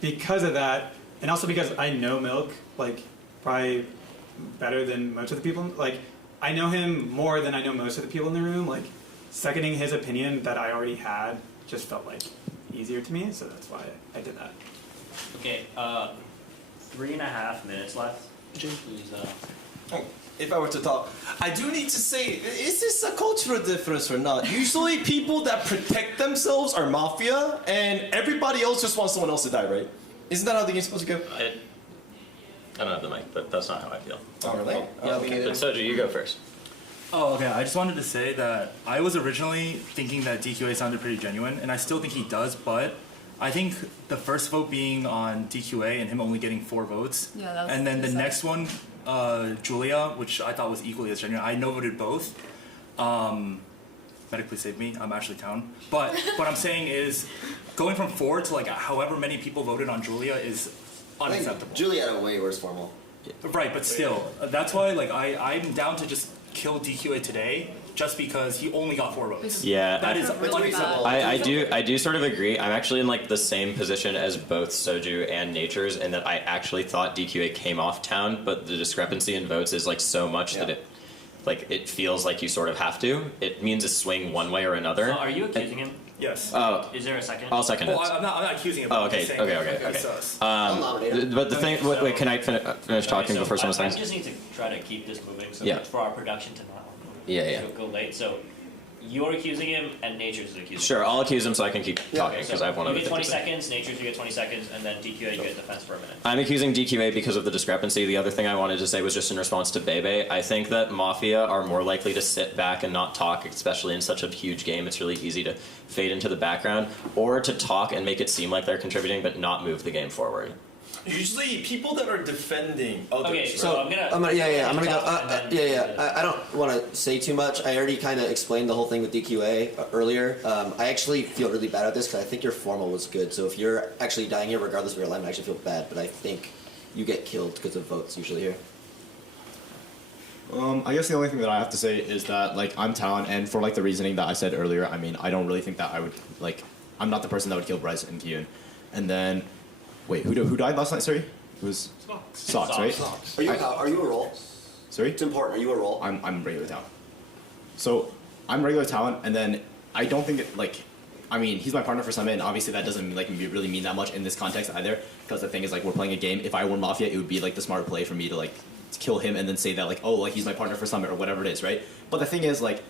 because of that, and also because I know Milk, probably better than most of the people. I know him more than I know most of the people in the room. Seconding his opinion that I already had just felt easier to me, so that's why I did that. Okay, 3.5 minutes left. Please, If I were to talk, I do need to say, is this a cultural difference or not? Usually people that protect themselves are Mafia, and everybody else just wants someone else to die, right? Isn't that how the game's supposed to go? I don't have the mic, but that's not how I feel. Oh, really? Yeah, but Soju, you go first. Oh, okay. I just wanted to say that I was originally thinking that DQA sounded pretty genuine, and I still think he does, but I think the first vote being on DQA and him only getting 4 votes, Yeah, that was and then the sad. next one, Julia, which I thought was equally as genuine. I no voted both. Medically save me. I'm Ashley Town. But what I'm saying is, going from 4 to like however many people voted on Julia is unacceptable. Julia had a way worse formal. Right, but still, that's why like I'm down to just kill DQA today, just because he only got 4 votes. Yeah, that is unacceptable. I do sort of agree. I'm actually in like the same position as both Soju and Natures in that I actually thought DQA came off town, but the discrepancy in votes is like so much that it feels like you sort of have to. It means a swing one way or another. So are you accusing him? Yes. Oh. Is there a second? I'll second it. Well, I'm not accusing him. Oh, I'm okay, just saying okay, that okay, it's okay. us. But the thing, wait, can I finish talking before someone I says? just need to try to keep this moving so Yeah. for our production to not Yeah. go late. So you're accusing him and Nature's is accusing him. Sure, I'll accuse him so I can keep talking Okay, because so I have one you other get thing 20 to say. seconds, Nature's you get 20 seconds, and then DQA you get defense for a minute. I'm accusing DQA because of the discrepancy. The other thing I wanted to say was just in response to Bebe. I think that Mafia are more likely to sit back and not talk, especially in such a huge game. It's really easy to fade into the background, or to talk and make it seem like they're contributing but not move the game forward. Usually, people that are defending others. Okay, right? so I'm gonna go. I don't want to say too much. I already kind of explained the whole thing with DQA earlier. I actually feel really bad at this because I think your formal was good. So if you're actually dying here, regardless of your alignment, I actually feel bad. But I think you get killed because of votes usually here. I guess the only thing that I have to say is that like I'm Talon, and for like the reasoning that I said earlier, I mean I don't really think that I would like I'm not the person that would kill Bryce and Kiyun. And then, wait, who died last night? Sorry, it was Socks, right? Are you a role? Sorry, it's important. Are you a role? I'm regular Talon. So I'm regular Talon, and then I don't think it, like. I mean, he's my partner for Summit, and obviously that doesn't like really mean that much in this context either. Because the thing is, like, we're playing a game. If I were Mafia, it would be like the smart play for me to like kill him and then say that like, oh, like he's my partner for Summit or whatever it is, right? But the thing is, like,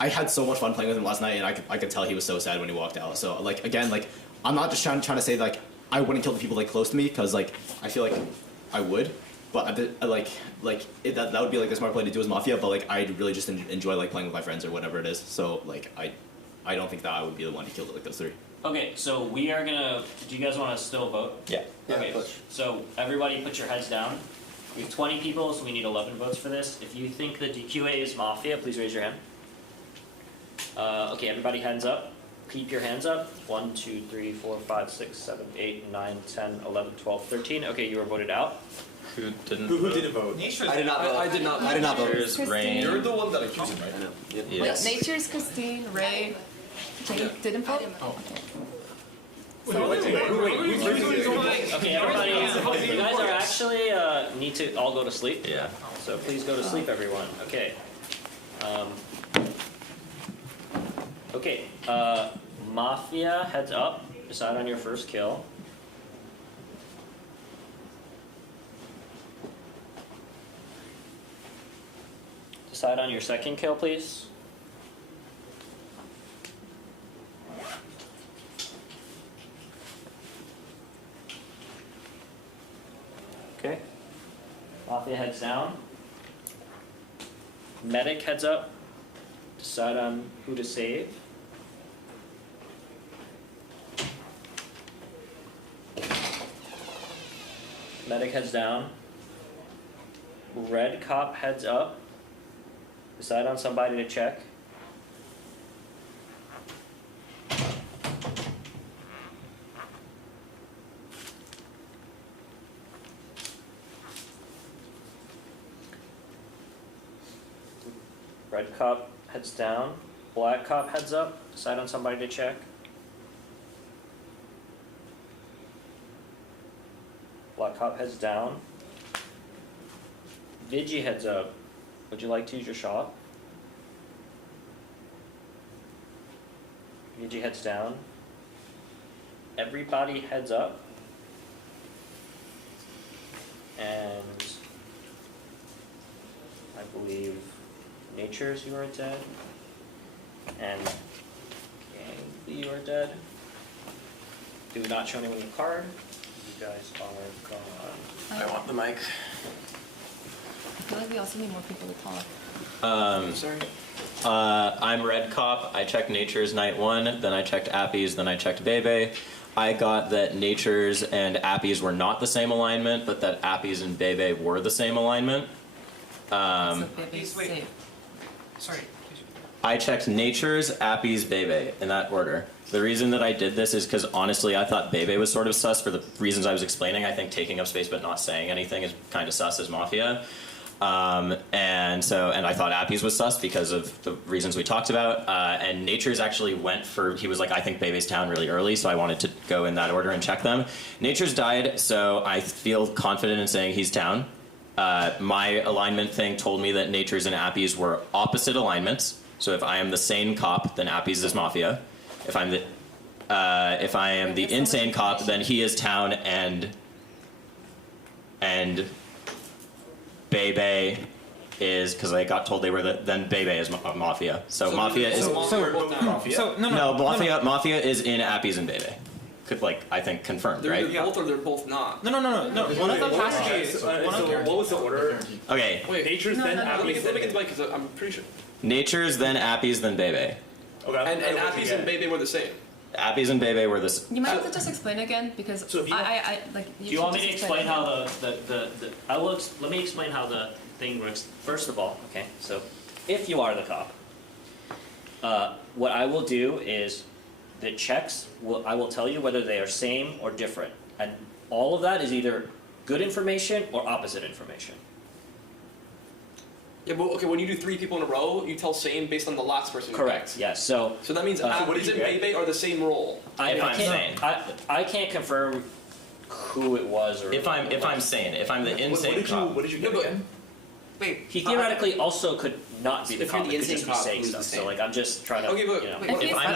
I had so much fun playing with him last night, and I could tell he was so sad when he walked out. So like again, like I'm not just trying to say like I wouldn't kill the people like close to me because like I feel like I would, but that would be like the smart play to do as Mafia. But like I really just enjoy like playing with my friends or whatever it is. So like I don't think that I would be the one to kill like those 3. Okay, so we are gonna. Do you guys want to still vote? Yeah. Okay. So everybody, put your heads down. We have 20 people, so we need 11 votes for this. If you think the DQA is Mafia, please raise your hand. Okay, everybody, hands up. Keep your hands up. 1, 2, 3, 4, 5, 6, 7, 8, 9, 10, 11, 12, 13. Okay, you were voted out. Who didn't? Who didn't vote? I did not vote. I did not. I did not vote. There's Rain. You're the one that accused him, right? I know. Yep. Yes. Nature's Christine, Ray, Jake didn't vote? Oh, okay. Okay, everybody, you guys are actually need to all go to sleep. Yeah. So please go to sleep, everyone. Okay. Okay. Mafia, heads up. Decide on your first kill. Decide on your second kill, please. Okay. Mafia heads down. Medic heads up. Decide on who to save. Medic heads down. Red cop heads up. Decide on somebody to check. Red cop heads down. Black cop heads up. Decide on somebody to check. Black cop heads down. Vigi heads up. Would you like to use your shot? Vigi heads down. Everybody heads up. And I believe Nature's you are dead. And Gang, you are dead. Do not show anyone your card. you guys are gone. I want the mic. I feel like we also need more people to talk. Sorry. I'm Red Cop. I checked Nature's night 1, then I checked Appy's, then I checked Bebe. I got that Nature's and Appy's were not the same alignment, but that Appy's and Bebe were the same alignment. Wait. Sorry. I checked Nature's, Appy's, Bebe in that order. The reason that I did this is because honestly I thought Bebe was sort of sus for the reasons I was explaining. I think taking up space but not saying anything is kind of sus as Mafia. And I thought Appy's was sus because of the reasons we talked about. And Nature's actually went for, he was like, I think Bebe's town really early, so I wanted to go in that order and check them. Nature's died, so I feel confident in saying he's town. My alignment thing told me that Nature's and Appy's were opposite alignments. So if I am the sane cop, then Appy's is Mafia. If I am the insane cop, then he is town and Bebe is, because I got told they were then Bebe is Mafia. So Mafia is Mafia is in Appy's and Bebe. I think confirmed, They're right? either both or they're both not. No. One of them has to be. What was the order? Okay. Wait, Nature's then Appy's. Let me get the mic because I'm pretty sure. Nature's, then Appy's, then Bebe. Okay. And Appy's and Bebe were the same. Appy's and Bebe were the same. You might have to just explain again because I like. Do you want me to explain how let me explain how the thing works. First of all, okay, so if you are the cop, what I will do is the checks, I will tell you whether they are same or different. And all of that is either good information or opposite information. Yeah, but okay, when you do 3 people in a row, you tell same based on the last person. Correct, yes. So that means Appy's and Bebe are the same role. I can't confirm who it was or if I'm sane, if I'm the insane cop. What did you get again? Wait, he theoretically also could not be the If you're cop. the It could insane just be cop, saying who's stuff. the So same? like I'm just trying to. Okay, but If I'm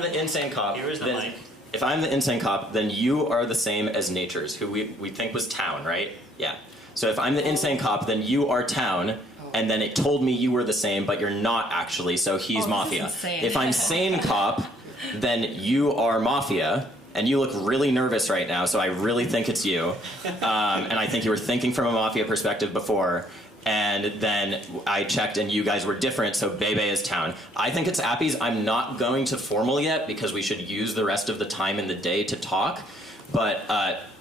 the insane cop, Here's the then mic. if I'm the insane cop, then you are the same as Nature's, who we think was town, right? Yeah. So if I'm the insane cop, then you are town, and then it told me you were the same, but you're not actually. So he's Mafia. insane. If I'm sane cop, then you are Mafia. And you look really nervous right now, so I really think it's you. And I think you were thinking from a Mafia perspective before. And then I checked and you guys were different, so Bebe is town. I think it's Appy's. I'm not going to formal yet because we should use the rest of the time in the day to talk. But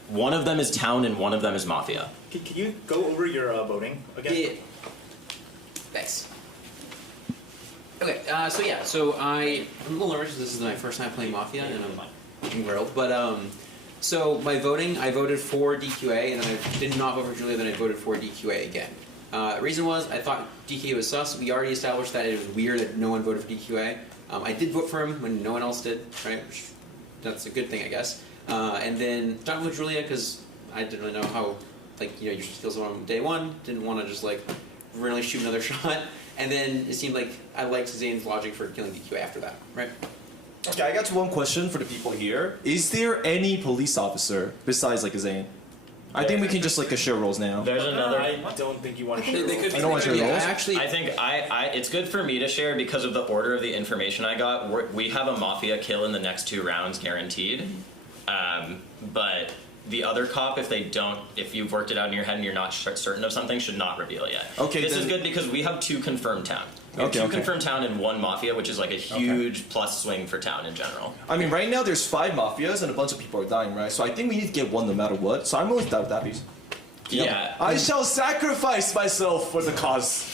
one of them is town and one of them is Mafia. Can you go over your voting again? Yeah. Thanks. Okay, so I'm a little nervous because this is my first time playing Mafia and I'm grilled. But so my voting, I voted for DQA and then I did not vote for Julia, then I voted for DQA again. Reason was I thought DQA was sus. We already established that it was weird that no one voted for DQA. I did vote for him when no one else did, right? That's a good thing, I guess. And then talking with Julia because I didn't really know how, you should kill someone on day 1. Didn't want to just really shoot another shot. And then it seemed like I liked Zane's logic for killing DQA after that, right? Okay, I got one question for the people here. Is there any police officer besides Zane? I think we can just share roles now. There's another. I don't think you want to share. I don't want to share roles. I think it's good for me to share because of the order of the information I got. We have a Mafia kill in the next 2 rounds guaranteed. But the other cop, if you've worked it out in your head and you're not certain of something, should not reveal it yet. Okay, this then- is good because we have 2 confirmed town. We have 2 confirmed town and 1 Mafia, which is a huge plus swing for town in general. I mean, right now there's 5 mafias and a bunch of people are dying, right? So I think we need to get one no matter what. So I'm willing to die with that piece. Yeah. I shall sacrifice myself for the cause.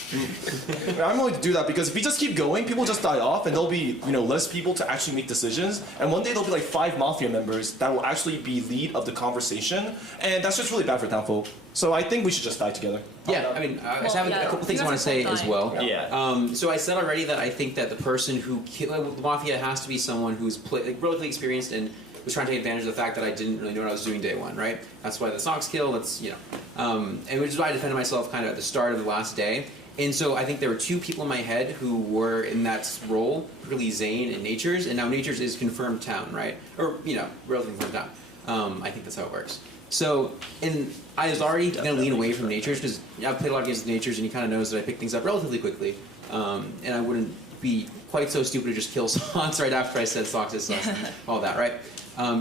I'm willing to do that because if we just keep going, people just die off, and there'll be less people to actually make decisions. And one day there'll be 5 mafia members that will actually be lead of the conversation, and that's just really bad for townfolk. So I think we should just die together. Yeah, I mean, I just have a couple things I want to say as well. Yeah. So I said already that I think that the person who the Mafia has to be someone who's relatively experienced and was trying to take advantage of the fact that I didn't really know what I was doing day 1, right? That's why the Sox kill, and which is why I defended myself kind of at the start of the last day. And so I think there were 2 people in my head who were in that role, particularly Zane and Nature's, and now Nature's is confirmed town, right? Or, relatively confirmed town. I think that's how it works. So, and I was already going to lean away from Nature's because I've played a lot of games with Nature's and he kind of knows that I pick things up relatively quickly. And I wouldn't be quite so stupid to just kill Sox right after I said Sox is sus, all that, right?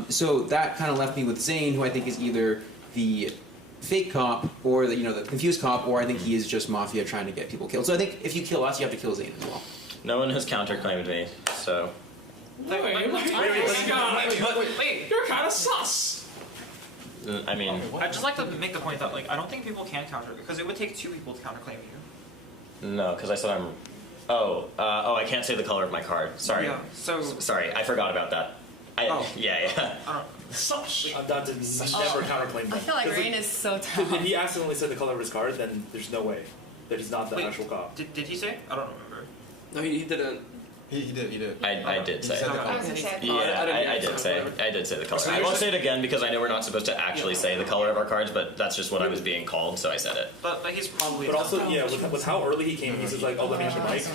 So that kind of left me with Zane, who I think is either the fake cop or the confused cop, or I think he is just Mafia trying to get people killed. So I think if you kill us, you have to kill Zane as well. No one has counterclaimed me, so. Wait, you're kind of sus. I mean, I'd just like to make the point that like I don't think people can counter because it would take 2 people to counterclaim you. no, because I said I'm. I can't say the color of my card. Sorry. Yeah, so- Sorry, I forgot about that. Yeah. I'm down to never counterclaim him. I feel like 'Cause, Rain is so If tough. he accidentally said the color of his card, then there's no way that he's not the Wait, actual cop. Did he say? I don't remember. No, he didn't. He did. I did say. said the it. color. I was gonna say. Yeah, I did say the color. I won't say it again because I know we're not supposed to actually say the color of our cards, but that's just what I was being called, so I said it. But he's probably. But also, yeah, with how early he came, he's just like, oh, let me use your mic.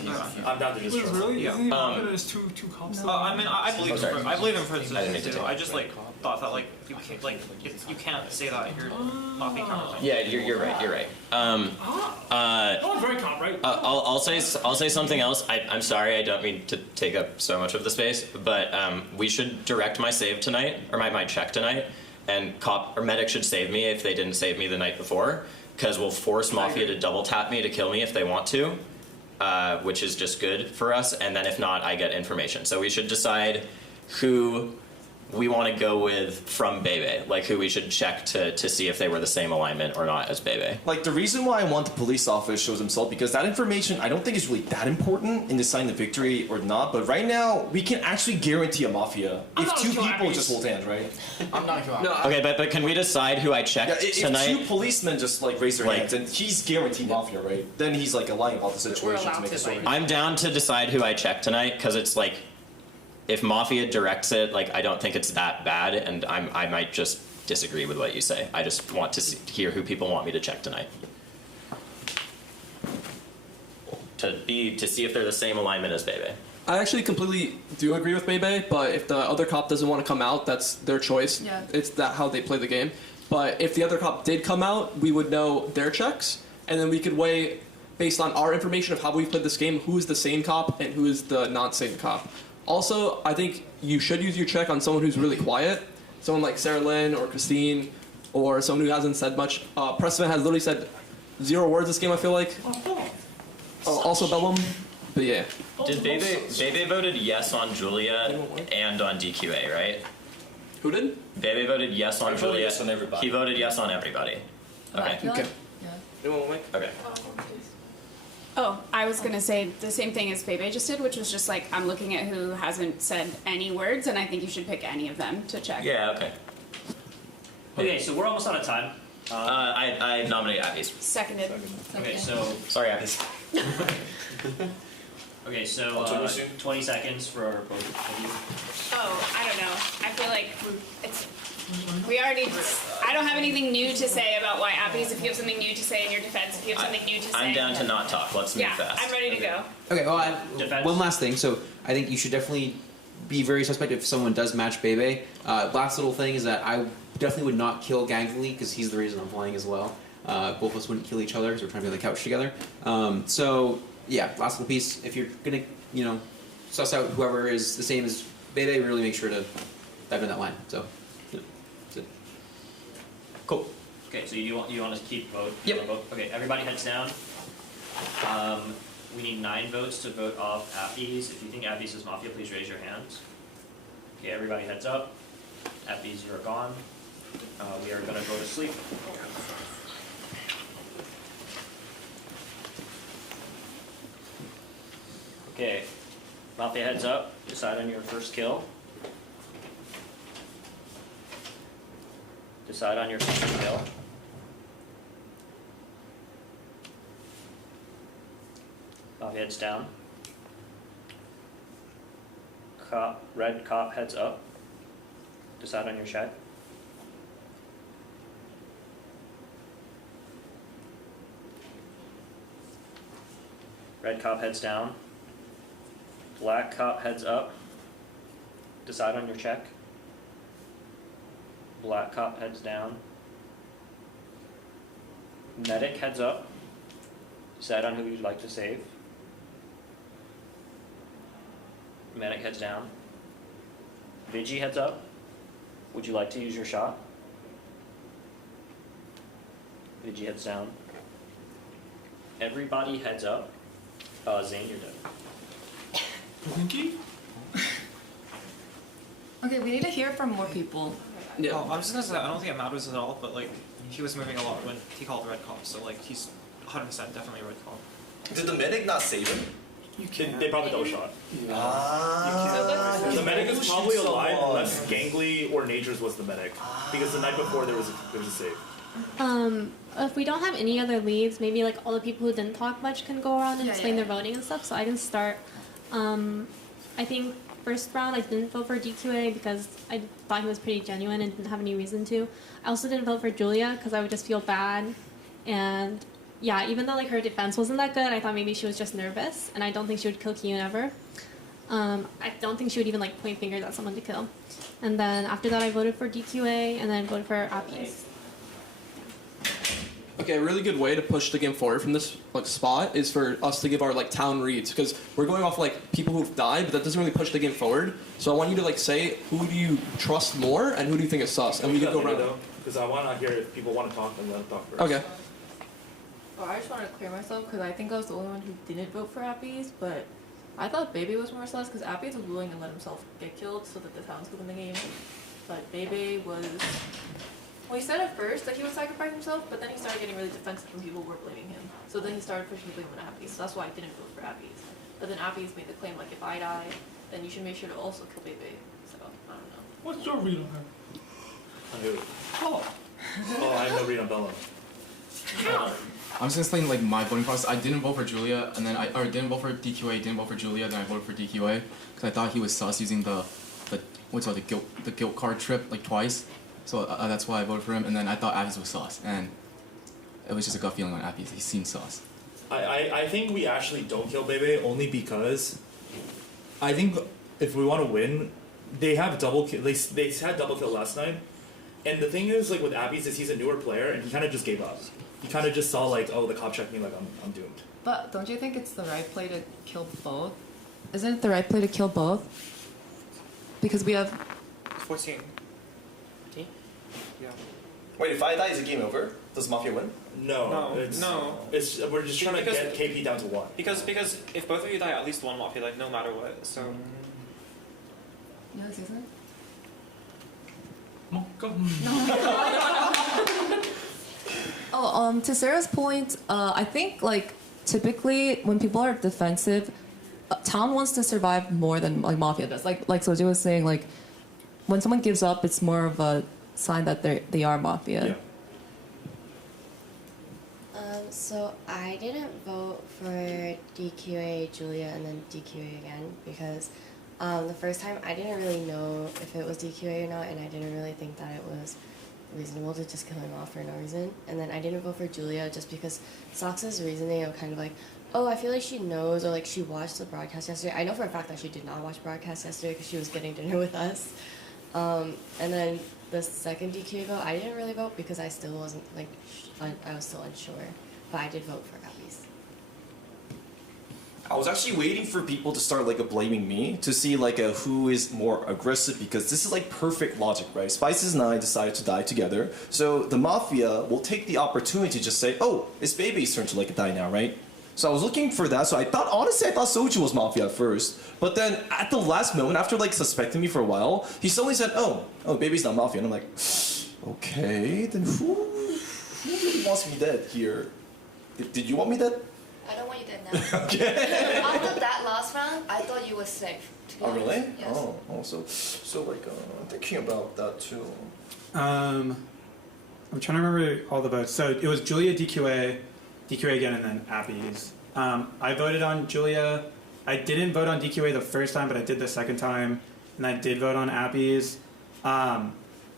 I'm down to just trust him. Really? Yeah. Isn't he there's two cops? I mean, I believe Oh, sorry. him. I believe him for I didn't mean to too. take I it. just like thought that like you can't say that you're not being counterclaimed. Yeah, you're right. You're right. No one's very calm, right? I'll say something else. I'm sorry. I don't mean to take up so much of the space, but we should direct my save tonight or my check tonight, and cop or medic should save me if they didn't save me the night before, because we'll force Mafia to double tap me to kill me if they want to, which is just good for us. And then if not, I get information. So we should decide who we want to go with from Bebe, like who we should check to see if they were the same alignment or not as Bebe. Like, the reason why I want the police officer shows himself, because that information I don't think is really that important in deciding the victory or not, but right now, we can actually guarantee a Mafia if 2 people just hold hands, right? I'm not sure. No, Okay, but can we decide who I checked If tonight? 2 policemen just like raise their hands, and he's guaranteed Mafia, right? Then he's like lying about the situation to make a story. I'm down to decide who I check tonight, because it's like, if Mafia directs it, like I don't think it's that bad, and I might just disagree with what you say. I just want to hear who people want me to check tonight. To see if they're the same alignment as Bebe. I actually completely do agree with Bebe, but if the other cop doesn't want to come out, that's their choice. Yeah. It's that how they play the game. But if the other cop did come out, we would know their checks, and then we could weigh, based on our information of how we played this game, who is the same cop and who is the non-same cop. Also, I think you should use your check on someone who's really quiet, someone like Sarah Lynn or Christine, or someone who hasn't said much. Preston has literally said 0 words this game, I feel like. Also Bellum, but yeah. Did Bebe voted yes on Julia and on DQA, right? Who did? Bebe voted yes on I voted Julia. yes on everybody. He voted yes on everybody. Okay. Okay. Okay. Oh, I was gonna say the same thing as Bebe just did, which was just like I'm looking at who hasn't said any words, and I think you should pick any of them to check. Yeah. Okay. Okay, so we're almost out of time. I nominate Abby's. Seconded. Okay, so Sorry, Abby's. okay, so 20 seconds for both of you. Oh, I don't know. I feel like we already. I don't have anything new to say about why Abby's. If you have something new to say in your defense, if you have something new to say. I'm down to not talk. Let's move Yeah, fast. I'm ready to go. Okay, well, Defense? one last thing. So I think you should definitely be very suspect if someone does match Bebe. Last little thing is that I definitely would not kill Gangly because he's the reason I'm playing as well. Both of us wouldn't kill each other because we're trying to be on the couch together. So yeah, last little piece. If you're gonna, suss out whoever is the same as Bebe, really make sure to dive in that line. So that's it. Cool. Okay, so you want to keep vote? Yep. Vote? Okay, everybody heads down. We need 9 votes to vote off Appy's. If you think Appy's is Mafia, please raise your hands. Okay, everybody heads up. Appy's, you're gone. We are gonna go to sleep. Okay, Mafia heads up. Decide on your first kill. Decide on your second kill. Mafia heads down. Red cop heads up. Decide on your check. Red cop heads down. Black cop heads up. Decide on your check. Black cop heads down. Medic heads up. Decide on who you'd like to save. Medic heads down. Vigi heads up. Would you like to use your shot? Did you heads down? Everybody heads up. Zane, you're done. Winky? Okay, we need to hear from more people. Yeah. Oh, I'm just gonna say I don't think it matters at all, but like he was moving a lot when he called red cop, so like he's 100% definitely a red cop. Did the medic not save him? They probably double shot. Ah. The medic is probably alive unless Gangly or Nature's was the medic, because the night before there was a save. If we don't have any other leads, maybe like all the people who didn't talk much can go around and Yeah, explain yeah. their voting and stuff. So I can start. I think first round I didn't vote for DQA because I thought he was pretty genuine and didn't have any reason to. I also didn't vote for Julia because I would just feel bad, and yeah, even though like her defense wasn't that good, I thought maybe she was just nervous, and I don't think she would kill Kiyun ever. I don't think she would even like point fingers at someone to kill. And then after that, I voted for DQA and then voted for Appies. Okay, a really good way to push the game forward from this like spot is for us to give our like town reads, because we're going off like people who've died, but that doesn't really push the game forward. So I want you to like say who do you trust more and who do you think is sus, and we can go around. Because I want to hear if people want to talk and let them talk first. Okay. Well, I just want to clear myself because I think I was the only one who didn't vote for Appies, but I thought Bebe was more sus because Appies was willing to let himself get killed so that the towns could win the game. But Bebe was. Well, he said at first that he would sacrifice himself, but then he started getting really defensive when people were blaming him. So then he started pushing blame on Appies. So that's why I didn't vote for Appies. But then Appies made the claim like, if I die, then you should make sure to also kill Bebe. So I don't know. What's your read on her? On who? Oh, I have no read on Bella. I'm just explaining like my voting process. I didn't vote for Julia, and then I didn't vote for DQA, didn't vote for Julia, then I voted for DQA because I thought he was sus using the what's it called, the guilt card trip like twice. So that's why I voted for him, and then I thought Appies was sus, and it was just a gut feeling on Appies. He seemed sus. I think we actually don't kill Bebe only because I think if we want to win, they have double kill. They had double kill last night, and the thing is like with Appies is he's a newer player and he kind of just gave up. He kind of just saw like, oh, the cop checked me, like I'm doomed. But don't you think it's the right play to kill both? Isn't it the right play to kill both? Because we have 14. Yeah. Wait, if I die, is the game over? Does Mafia win? No, No. It's we're just trying to get KP down to 1. Because if both of you die, at least one Mafia, like no matter what. So. No, isn't Oh, to Sarah's point, I think like typically when people are defensive, town wants to survive more than like Mafia does. Like Soju was saying, like when someone gives up, it's more of a sign that they are Mafia. Yeah. So I didn't vote for DQA, Julia, and then DQA again because the first time I didn't really know if it was DQA or not, and I didn't really think that it was reasonable to just kill him off for no reason. And then I didn't vote for Julia just because Sox's reasoning of kind of like, oh, I feel like she knows or like she watched the broadcast yesterday. I know for a fact that she did not watch broadcast yesterday because she was getting dinner with us. And then the second DQA vote, I didn't really vote because I still wasn't like, I was still unsure. But I did vote for Appies. I was actually waiting for people to start like blaming me to see like who is more aggressive because this is like perfect logic, right? Spices and I decided to die together, so the Mafia will take the opportunity to just say, "Oh, it's Bebe's turn to like die now, right?" So I was looking for that. So I thought Soju was Mafia at first, but then at the last moment, after like suspecting me for a while, he suddenly said, "Oh, Bebe's not Mafia," and I'm like, "Okay, then who really wants me dead here?" Did you want me dead? I don't want you dead now. Okay. After that last round, I thought you were safe. To be Oh really? honest. Yes. Oh, so like I'm thinking about that too. I'm trying to remember all the votes. So it was Julia, DQA again, and then Appies. I voted on Julia. I didn't vote on DQA the first time, but I did the second time, and I did vote on Appies.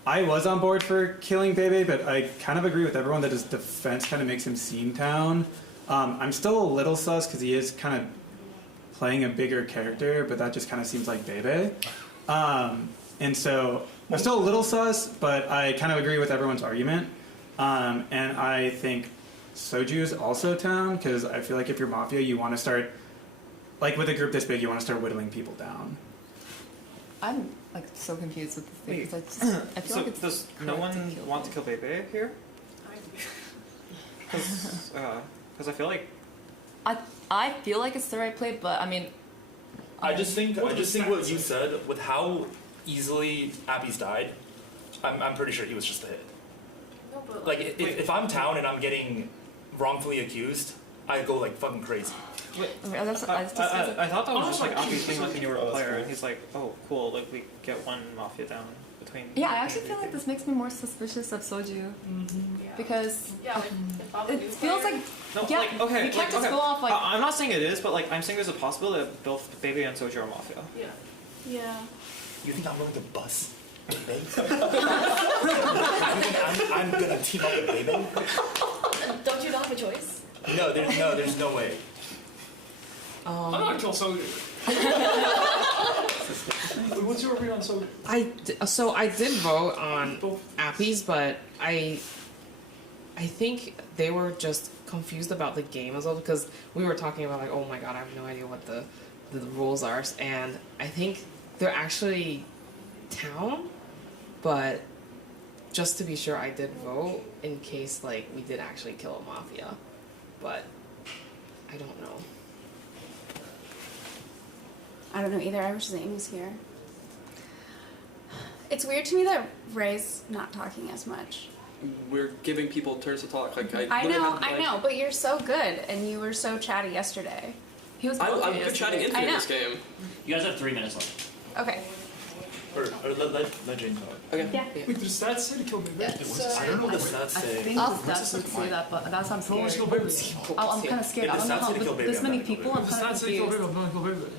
I was on board for killing Bebe, but I kind of agree with everyone that his defense kind of makes him seem down. I'm still a little sus because he is kind of playing a bigger character, but that just kind of seems like Bebe. And so I'm still a little sus, but I kind of agree with everyone's argument. And I think Soju is also town because I feel like if you're Mafia, you want to start, like with a group this big, you want to start whittling people down. I'm like so confused with this thing. Wait, 'cause I feel so like it's does no correct to one kill want to kill Bebe here? Because I feel like I feel like it's the right play, but I mean, I just think what you said with how easily Appy's died, I'm pretty sure he was just a hit. No, but Like if I'm town and I'm getting wrongfully accused, I go like fucking crazy. Wait, I I thought that was just like Appy's thing like when you were a Oh, that's player, cool. and he's like, oh cool, like we get one mafia down between. yeah, I actually feel like this makes me more suspicious of Soju because it feels like No, yeah, like okay, you can't like, just okay. go off like I'm not saying it is, but like I'm saying there's a possibility that both Bebe and Soju are mafia. Yeah. Yeah. You think I'm willing to bust Bebe? I'm gonna team up with Bebe? Don't you not have a choice? No, there's no way. I'm not gonna kill Soju. What's your opinion on Soju? So I did vote on Appies, but I think they were just confused about the game as well because we were talking about like, oh my god, I have no idea what the rules are, and I think they're actually town, but just to be sure, I did vote in case like we did actually kill a mafia, but I don't know. I don't know either. I wish Zane was here. It's weird to me that Ray's not talking as much. We're giving people turns to talk. Like I literally know, have, I like- know, but you're so good, and you were so chatty yesterday. He was. I'm good chatting into I know. this game. You guys have 3 minutes left. Okay. Or let Jane talk. Okay. Yeah. Wait, the stats say to kill Bebe? I don't know what the stats I say. think the stats would say that, but that's why I'm No one's scared. kill Bebe. I'm kind of scared. If I the don't know stats how say to kill with Bebe, this I'm many not gonna people. kill I'm The kind of stats say kill Bebe, confused. I'm not gonna kill Bebe.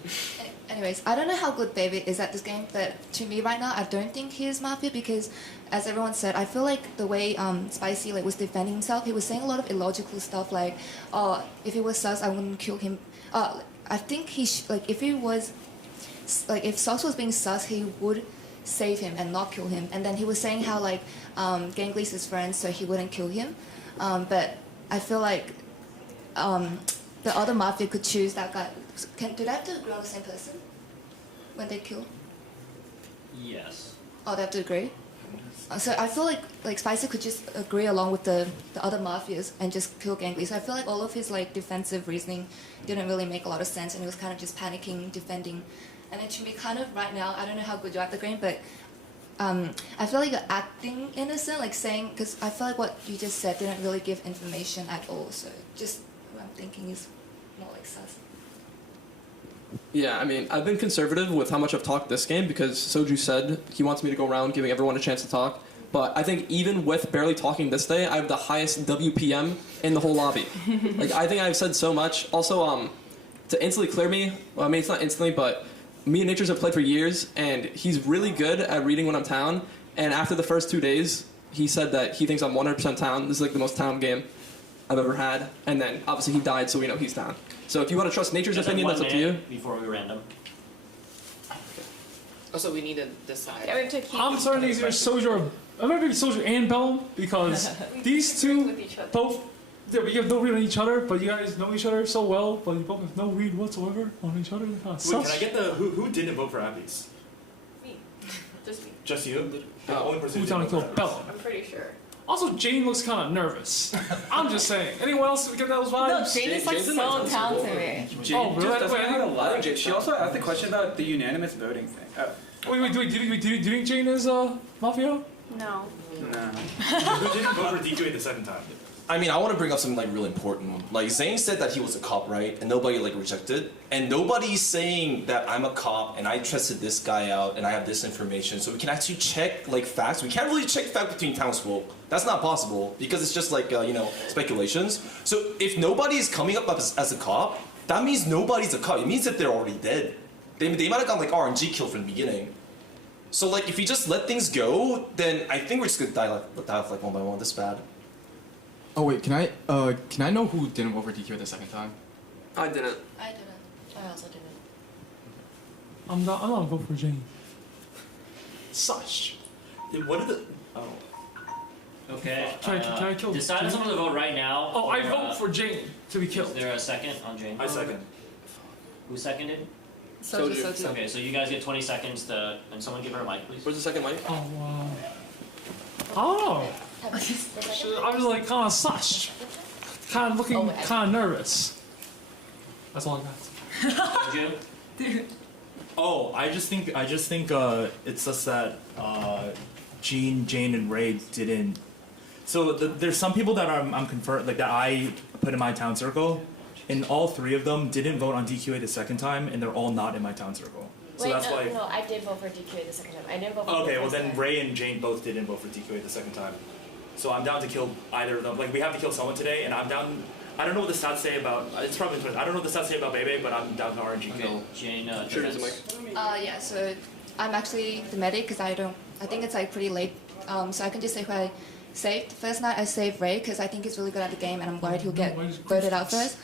Anyways, I don't know how good Baby is at this game, but to me right now, I don't think he is Mafia because, as everyone said, I feel like the way Spicy like was defending himself, he was saying a lot of illogical stuff like, "Oh, if he was sus, I wouldn't kill him." I think like if he was, like if Sus was being sus, he would save him and not kill him. And then he was saying how like Gangly's his friend, so he wouldn't kill him. But I feel like the other Mafia could choose that guy. Do they have to agree on the same person when they kill? Yes. Oh, they have to agree? So I feel like Spicy could just agree along with the other mafias and just kill Gangly. So I feel like all of his like defensive reasoning didn't really make a lot of sense, and he was kind of just panicking, defending. And then to me, kind of right now, I don't know how good you're at the game, but I feel like you're acting innocent, like saying, because I feel like what you just said didn't really give information at all. So just what I'm thinking is more like sus. Yeah, I mean, I've been conservative with how much I've talked this game because Soju said he wants me to go around giving everyone a chance to talk. But I think even with barely talking this day, I have the highest WPM in the whole lobby. Like, I think I've said so much. Also, to instantly clear me, well, I mean, it's not instantly, but me and Natures have played for years, and he's really good at reading when I'm town. And after the first 2 days, he said that he thinks I'm 100% town. This is like the most town game I've ever had. And then, obviously, he died, so we know he's town. So if you want to trust Nature's You guys have opinion, 1 that's up to you. minute Before we random. Also, we need to decide. Yeah, we have to keep. I'm starting to either Soju or I'm gonna pick Soju and Bellum because these two both we have no read on each other, but you guys know each other so well, but you both have no read whatsoever on each other. Wait, can I get the who didn't vote for Appies? Me. Just me. Just you? The only person Who's who trying didn't to vote kill for Bellum? I'm pretty sure. Also, Jane looks kind of nervous. I'm just saying. Anyone else get those vibes? No, Jane is like so talented. Jane Oh, really? just doesn't Wait, know how to lie. She also asked a question about the unanimous voting thing. Oh. Wait, do you think Jane is Mafia? No. Who didn't vote for DQA the second time? I mean, I want to bring up something like really important. Like Zane said that he was a cop, right? And nobody like rejected. And nobody's saying that I'm a cop and I trusted this guy out and I have this information. So we can actually check like facts. We can't really check facts between townsfolk. That's not possible because it's just like speculations. So if nobody is coming up as a cop, that means nobody's a cop. It means that they're already dead. They might have gotten like RNG killed from the beginning. So like if you just let things go, then I think we're just gonna die off like one by one. This bad. Oh wait, can I know who didn't vote for DQ the second time? I didn't. I didn't. I also didn't. I'm not gonna vote for Jane. Such. What did the? Oh. Okay. Can I kill Decide on Jane? someone to vote right now. Oh, I or, vote for Jane to be killed. Is there a second on Jane? I second. Who seconded? Soju. Okay, so you guys get 20 seconds to, and someone give her a mic, please. Where's the second mic? Oh wow. Oh. I was like kind of sus. Kind of looking kind of nervous. That's all I got. Oh, I just think it's just that Jean, Jane, and Ray didn't. So there's some people that I'm confirmed like that I put in my town circle, and all 3 of them didn't vote on DQA the second time, and they're all not in my town circle. So Wait, that's no, why. no, I did vote for DQA the second time. I didn't vote for Okay, the well first then time. Ray and Jane both didn't vote for DQA the second time. So I'm down to kill either of them. Like we have to kill someone today, and I'm down. I don't know what the stats say about. It's probably. I don't know what the stats say about Bebe, but I'm down to RNG kill. Jane, sure, there's a mic. Yeah, so I'm actually the medic because I think it's like pretty late. So I can just say who I saved. First night I saved Ray because I think he's really good at the game and I'm worried he'll get voted out first.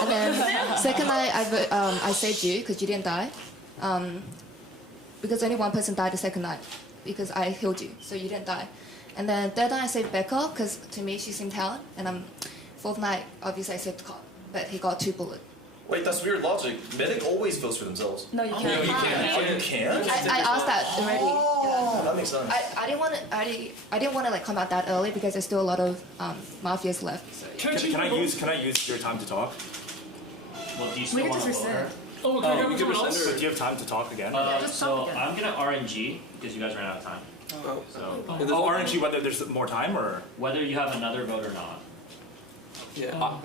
And then second night I saved you because you didn't die. Because only one person died the second night because I healed you, so you didn't die. And then third night I saved Becca because to me she's in town. And fourth night obviously I saved Cop, but he got 2 bullets. Wait, that's weird logic. Medic always votes for themselves. No, you Oh, can't. you can't. Oh, you can't? I asked that already. Oh, that makes sense. I didn't want to like come out that early because there's still a lot of mafias left. So. Can I use your time to talk? Well, do you still want to vote her? Oh, you can rescind her. Do you have time to talk again? So I'm gonna RNG because you guys ran out of time. Oh. So RNG whether there's more time or whether you have another vote or not. Yeah.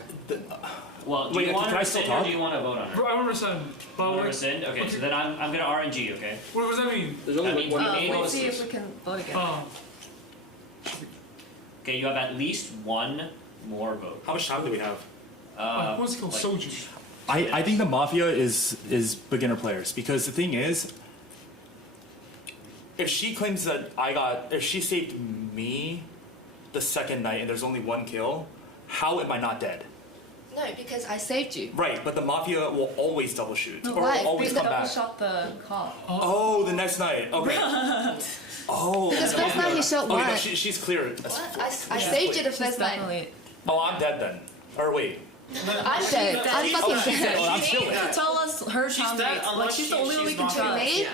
Well, do Wait, you want can to I still rescind or talk? do you want to vote on her? I want to rescind. You want to rescind? Okay, so then I'm gonna RNG. Okay. What does that mean? There's only That means one. you gain Let's see if we can vote again. Okay, you have at least 1 more vote. How much time do we have? What's it called? Soju. I think the mafia is beginner players because the thing is, if she claims that if she saved me the second night and there's only 1 kill, how am I not dead? No, because I saved you. Right, but the mafia will always double shoot or Why? will always Because come back. Shot the cop. Oh, the next night. Okay. Oh. Because the first mafia- night he shot okay, one. no, she's clear. I saved you the first night. Oh, I'm dead then. Or wait. I'm dead. I'm fucking dead. Oh, I'm still She dead. tell us her teammates. Like she's the only one we can trust. Me?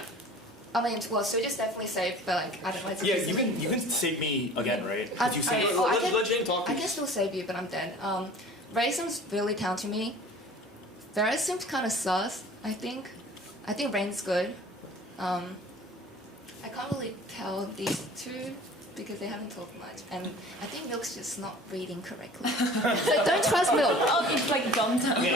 I mean, well, so just definitely saved, but like I don't know. It's Yeah, just- you can save me again, right? I, Did you save I can still save you, but I'm dead. Ray seems really down to me. Varys seems kind of sus. I think Rain's good. I can't really tell these 2 because they haven't talked much, and I think Milk's just not reading correctly. So don't trust Milk. Oh, it's like gummed up. Okay,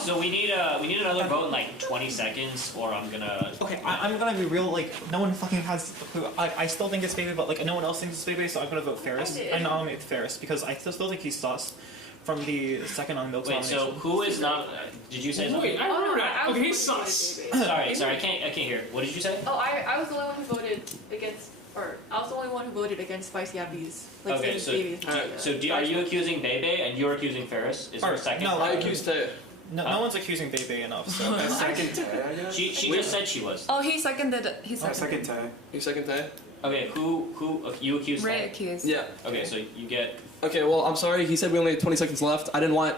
so we need another vote in like 20 seconds, or I'm gonna. Okay, I'm gonna be real. Like, no one fucking has a clue. I still think it's Bebe, but like no one else thinks it's Bebe, so I'm gonna vote Ferris. I nominate Ferris because I still think he's sus from the second on Milk's Wait, so nomination. who is not? Did you say something? Wait, I remember that. Okay, he's sus. Sorry, I can't hear. What did you say? Oh, I was the only one who voted against, or I was the only one who voted against Spicy Appy's. Like, Okay, so are you accusing Bebe and you're accusing Ferris? Is there a second? No, I accused Tay. No one's accusing Bebe enough. So She just said she was. Oh, he seconded. He seconded. You second Tay? Okay, who you accused? Ray Tay? accused. Yeah. Okay, so you get. Okay, well, I'm sorry. He said we only had 20 seconds left. I didn't want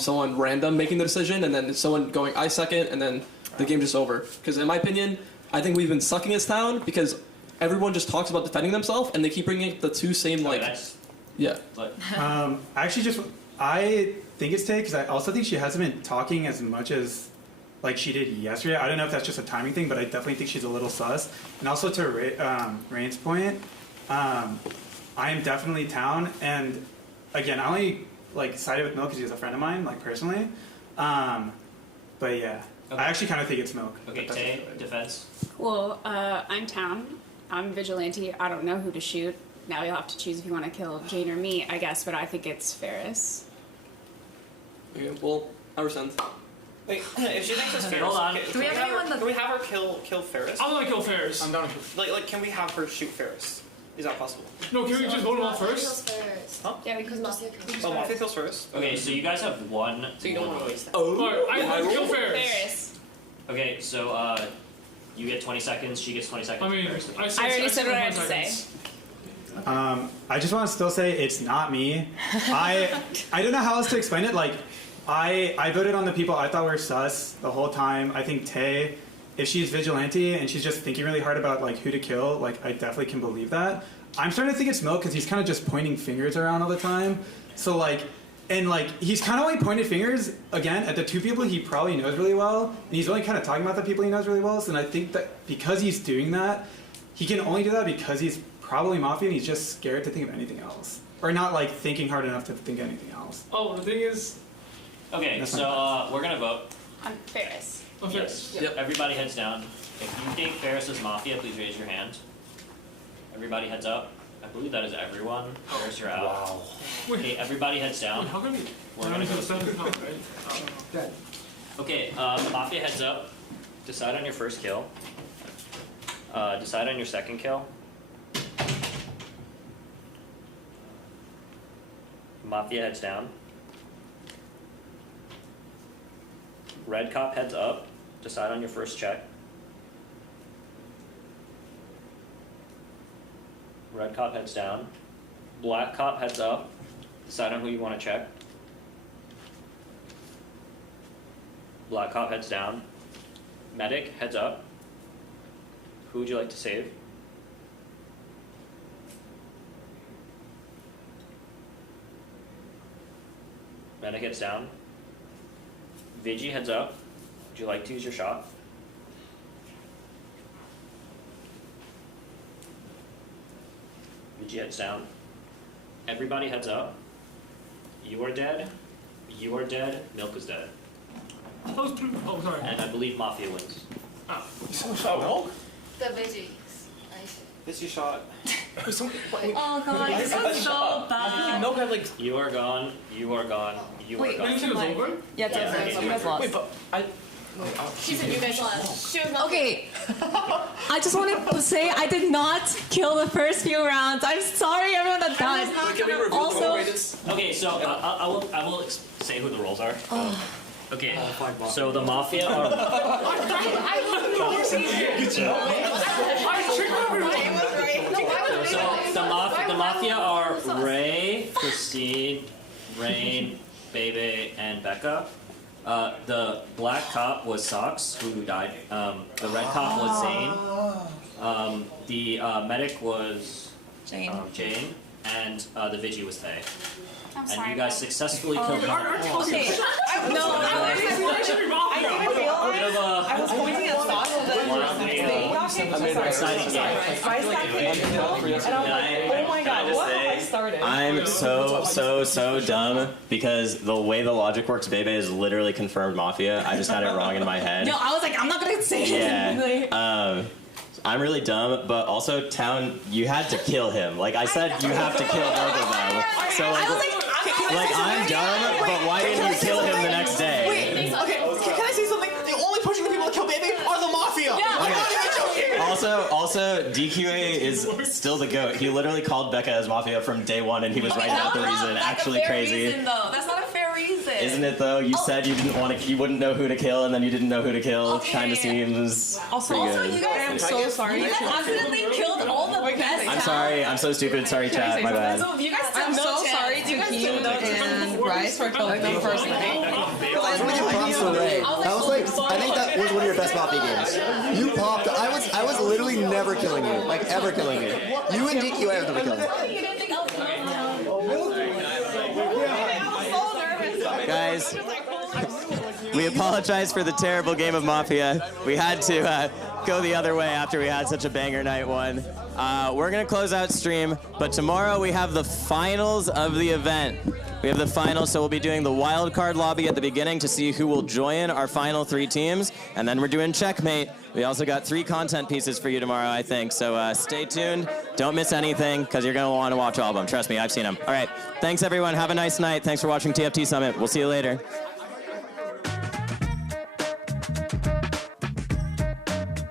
someone random making the decision and then someone going I second and then the game just over. Because in my opinion, I think we've been sucking this town because everyone just talks about defending themselves and they keep bringing the 2 same like. Yeah. I think it's Tay because I also think she hasn't been talking as much as like she did yesterday. I don't know if that's just a timing thing, but I definitely think she's a little sus. And also to Rain's point, I am definitely town, and again, I only like sided with Milk because he's a friend of mine, like personally. But yeah, I actually kind of think it's Milk. Okay, Tay, defense. Well, I'm town. I'm vigilante. I don't know who to shoot. Now you'll have to choose if you want to kill Jane or me, I guess. But I think it's Ferris. Okay, well, I rescind. Wait, if she thinks it's Ferris, Hold on. Can we have her kill Ferris? I'm gonna kill Ferris. I'm down. Like, can we have her shoot Ferris? Is that possible? No, can we just vote him off first? Huh? Yeah, because Mafia kills Oh, Mafia kills Ferris. Okay, so you guys have 1. So you don't want to waste that. Oh, I want to kill Ferris. Ferris. Okay, so you get 20 seconds. She gets 20 seconds. I mean, Ferris. I already said what I had to say. I just want to still say it's not me. I don't know how else to explain it. Like I voted on the people I thought were sus the whole time. I think Tay, if she's vigilante and she's just thinking really hard about like who to kill, like I definitely can believe that. I'm starting to think it's Milk because he's kind of just pointing fingers around all the time. So like, and like he's kind of like pointed fingers again at the two people he probably knows really well, and he's only kind of talking about the people he knows really well. So I think that because he's doing that, he can only do that because he's probably Mafia and he's just scared to think of anything else, or not like thinking hard enough to think of anything else. Oh, the thing is. Okay, That's so we're gonna vote. On Ferris. Yes. Yep. Everybody heads down. If you think Ferris is Mafia, please raise your hand. Everybody heads up. I believe that is everyone. Ferris, you're out. Wow. Okay, everybody heads down. Wait, how come We're gonna go. Okay, Mafia heads up. Decide on your first kill. Decide on your second kill. Mafia heads down. Red cop heads up. Decide on your first check. Red cop heads down. Black cop heads up. Decide on who you want to check. Black cop heads down. Medic heads up. Who would you like to save? Medic heads down. Vigi heads up. Would you like to use your shot? Vigi heads down. Everybody heads up. You are dead. You are dead. Milk is dead. Oh, sorry. And I believe Mafia wins. Ah. Milk? The veggies. This you shot. Oh god, this is so bad. Milk had like. You are gone. You are gone. You are Wait, gone. wait, over? Yeah, it's over. You guys lost. Wait, but I. She said you guys lost. Okay. I just wanted to say I did not kill the first few rounds. I'm sorry, everyone that died. Also, Okay, so I will say who the roles are. Okay, so the Mafia are. So the Mafia are Ray, Christine, Rain, Bebe, and Becca. The black cop was Sox, who died. The red cop was Zane. The medic was Jane, and the Vigi was Faye. I'm And sorry. you guys successfully killed them. okay. I was pointing at Sox exciting game. oh my god, what have I started? I'm so dumb because the way the logic works, Bebe is literally confirmed Mafia. I just had it wrong in my head. No, I was like, I'm not gonna say it. Yeah. I'm really dumb, but also Town, you had to kill him. Like I said, you have to kill both of them. So like I'm dumb, but why didn't you kill him the next day? Wait, okay, can I say something? The only pushing the people to kill Baby are the Mafia! Yeah. I'm not even joking! Also, DQA is still the GOAT. He literally called Becca as Mafia from day one, and he was right about the reason. Actually crazy. Reason, though. That's not a fair reason. Isn't it though? You said you didn't want to, you wouldn't know who to kill, and then you didn't know who to kill. Kind of seems pretty good. You guys, I'm so sorry. You guys accidentally killed all the best. I'm sorry. I'm so stupid. Sorry, chat. My bad. So you guys I'm still so sorry to Hugh and Bryce for killing them first night. Props to Ray. That was like, I think that was one of your best Mafia games. You popped. I was literally never killing you, like ever killing you. You and DQA have never killing you. Guys, we apologize for the terrible game of Mafia. We had to go the other way after we had such a banger night one. We're gonna close out stream, but tomorrow we have the finals of the event. We have the finals, so we'll be doing the wild card lobby at the beginning to see who will join our final 3 teams, and then we're doing checkmate. We also got 3 content pieces for you tomorrow, I think, so stay tuned. Don't miss anything, because you're gonna want to watch all of them. Trust me, I've seen them. All right, thanks everyone. Have a nice night. Thanks for watching TFT Summit. We'll see you later.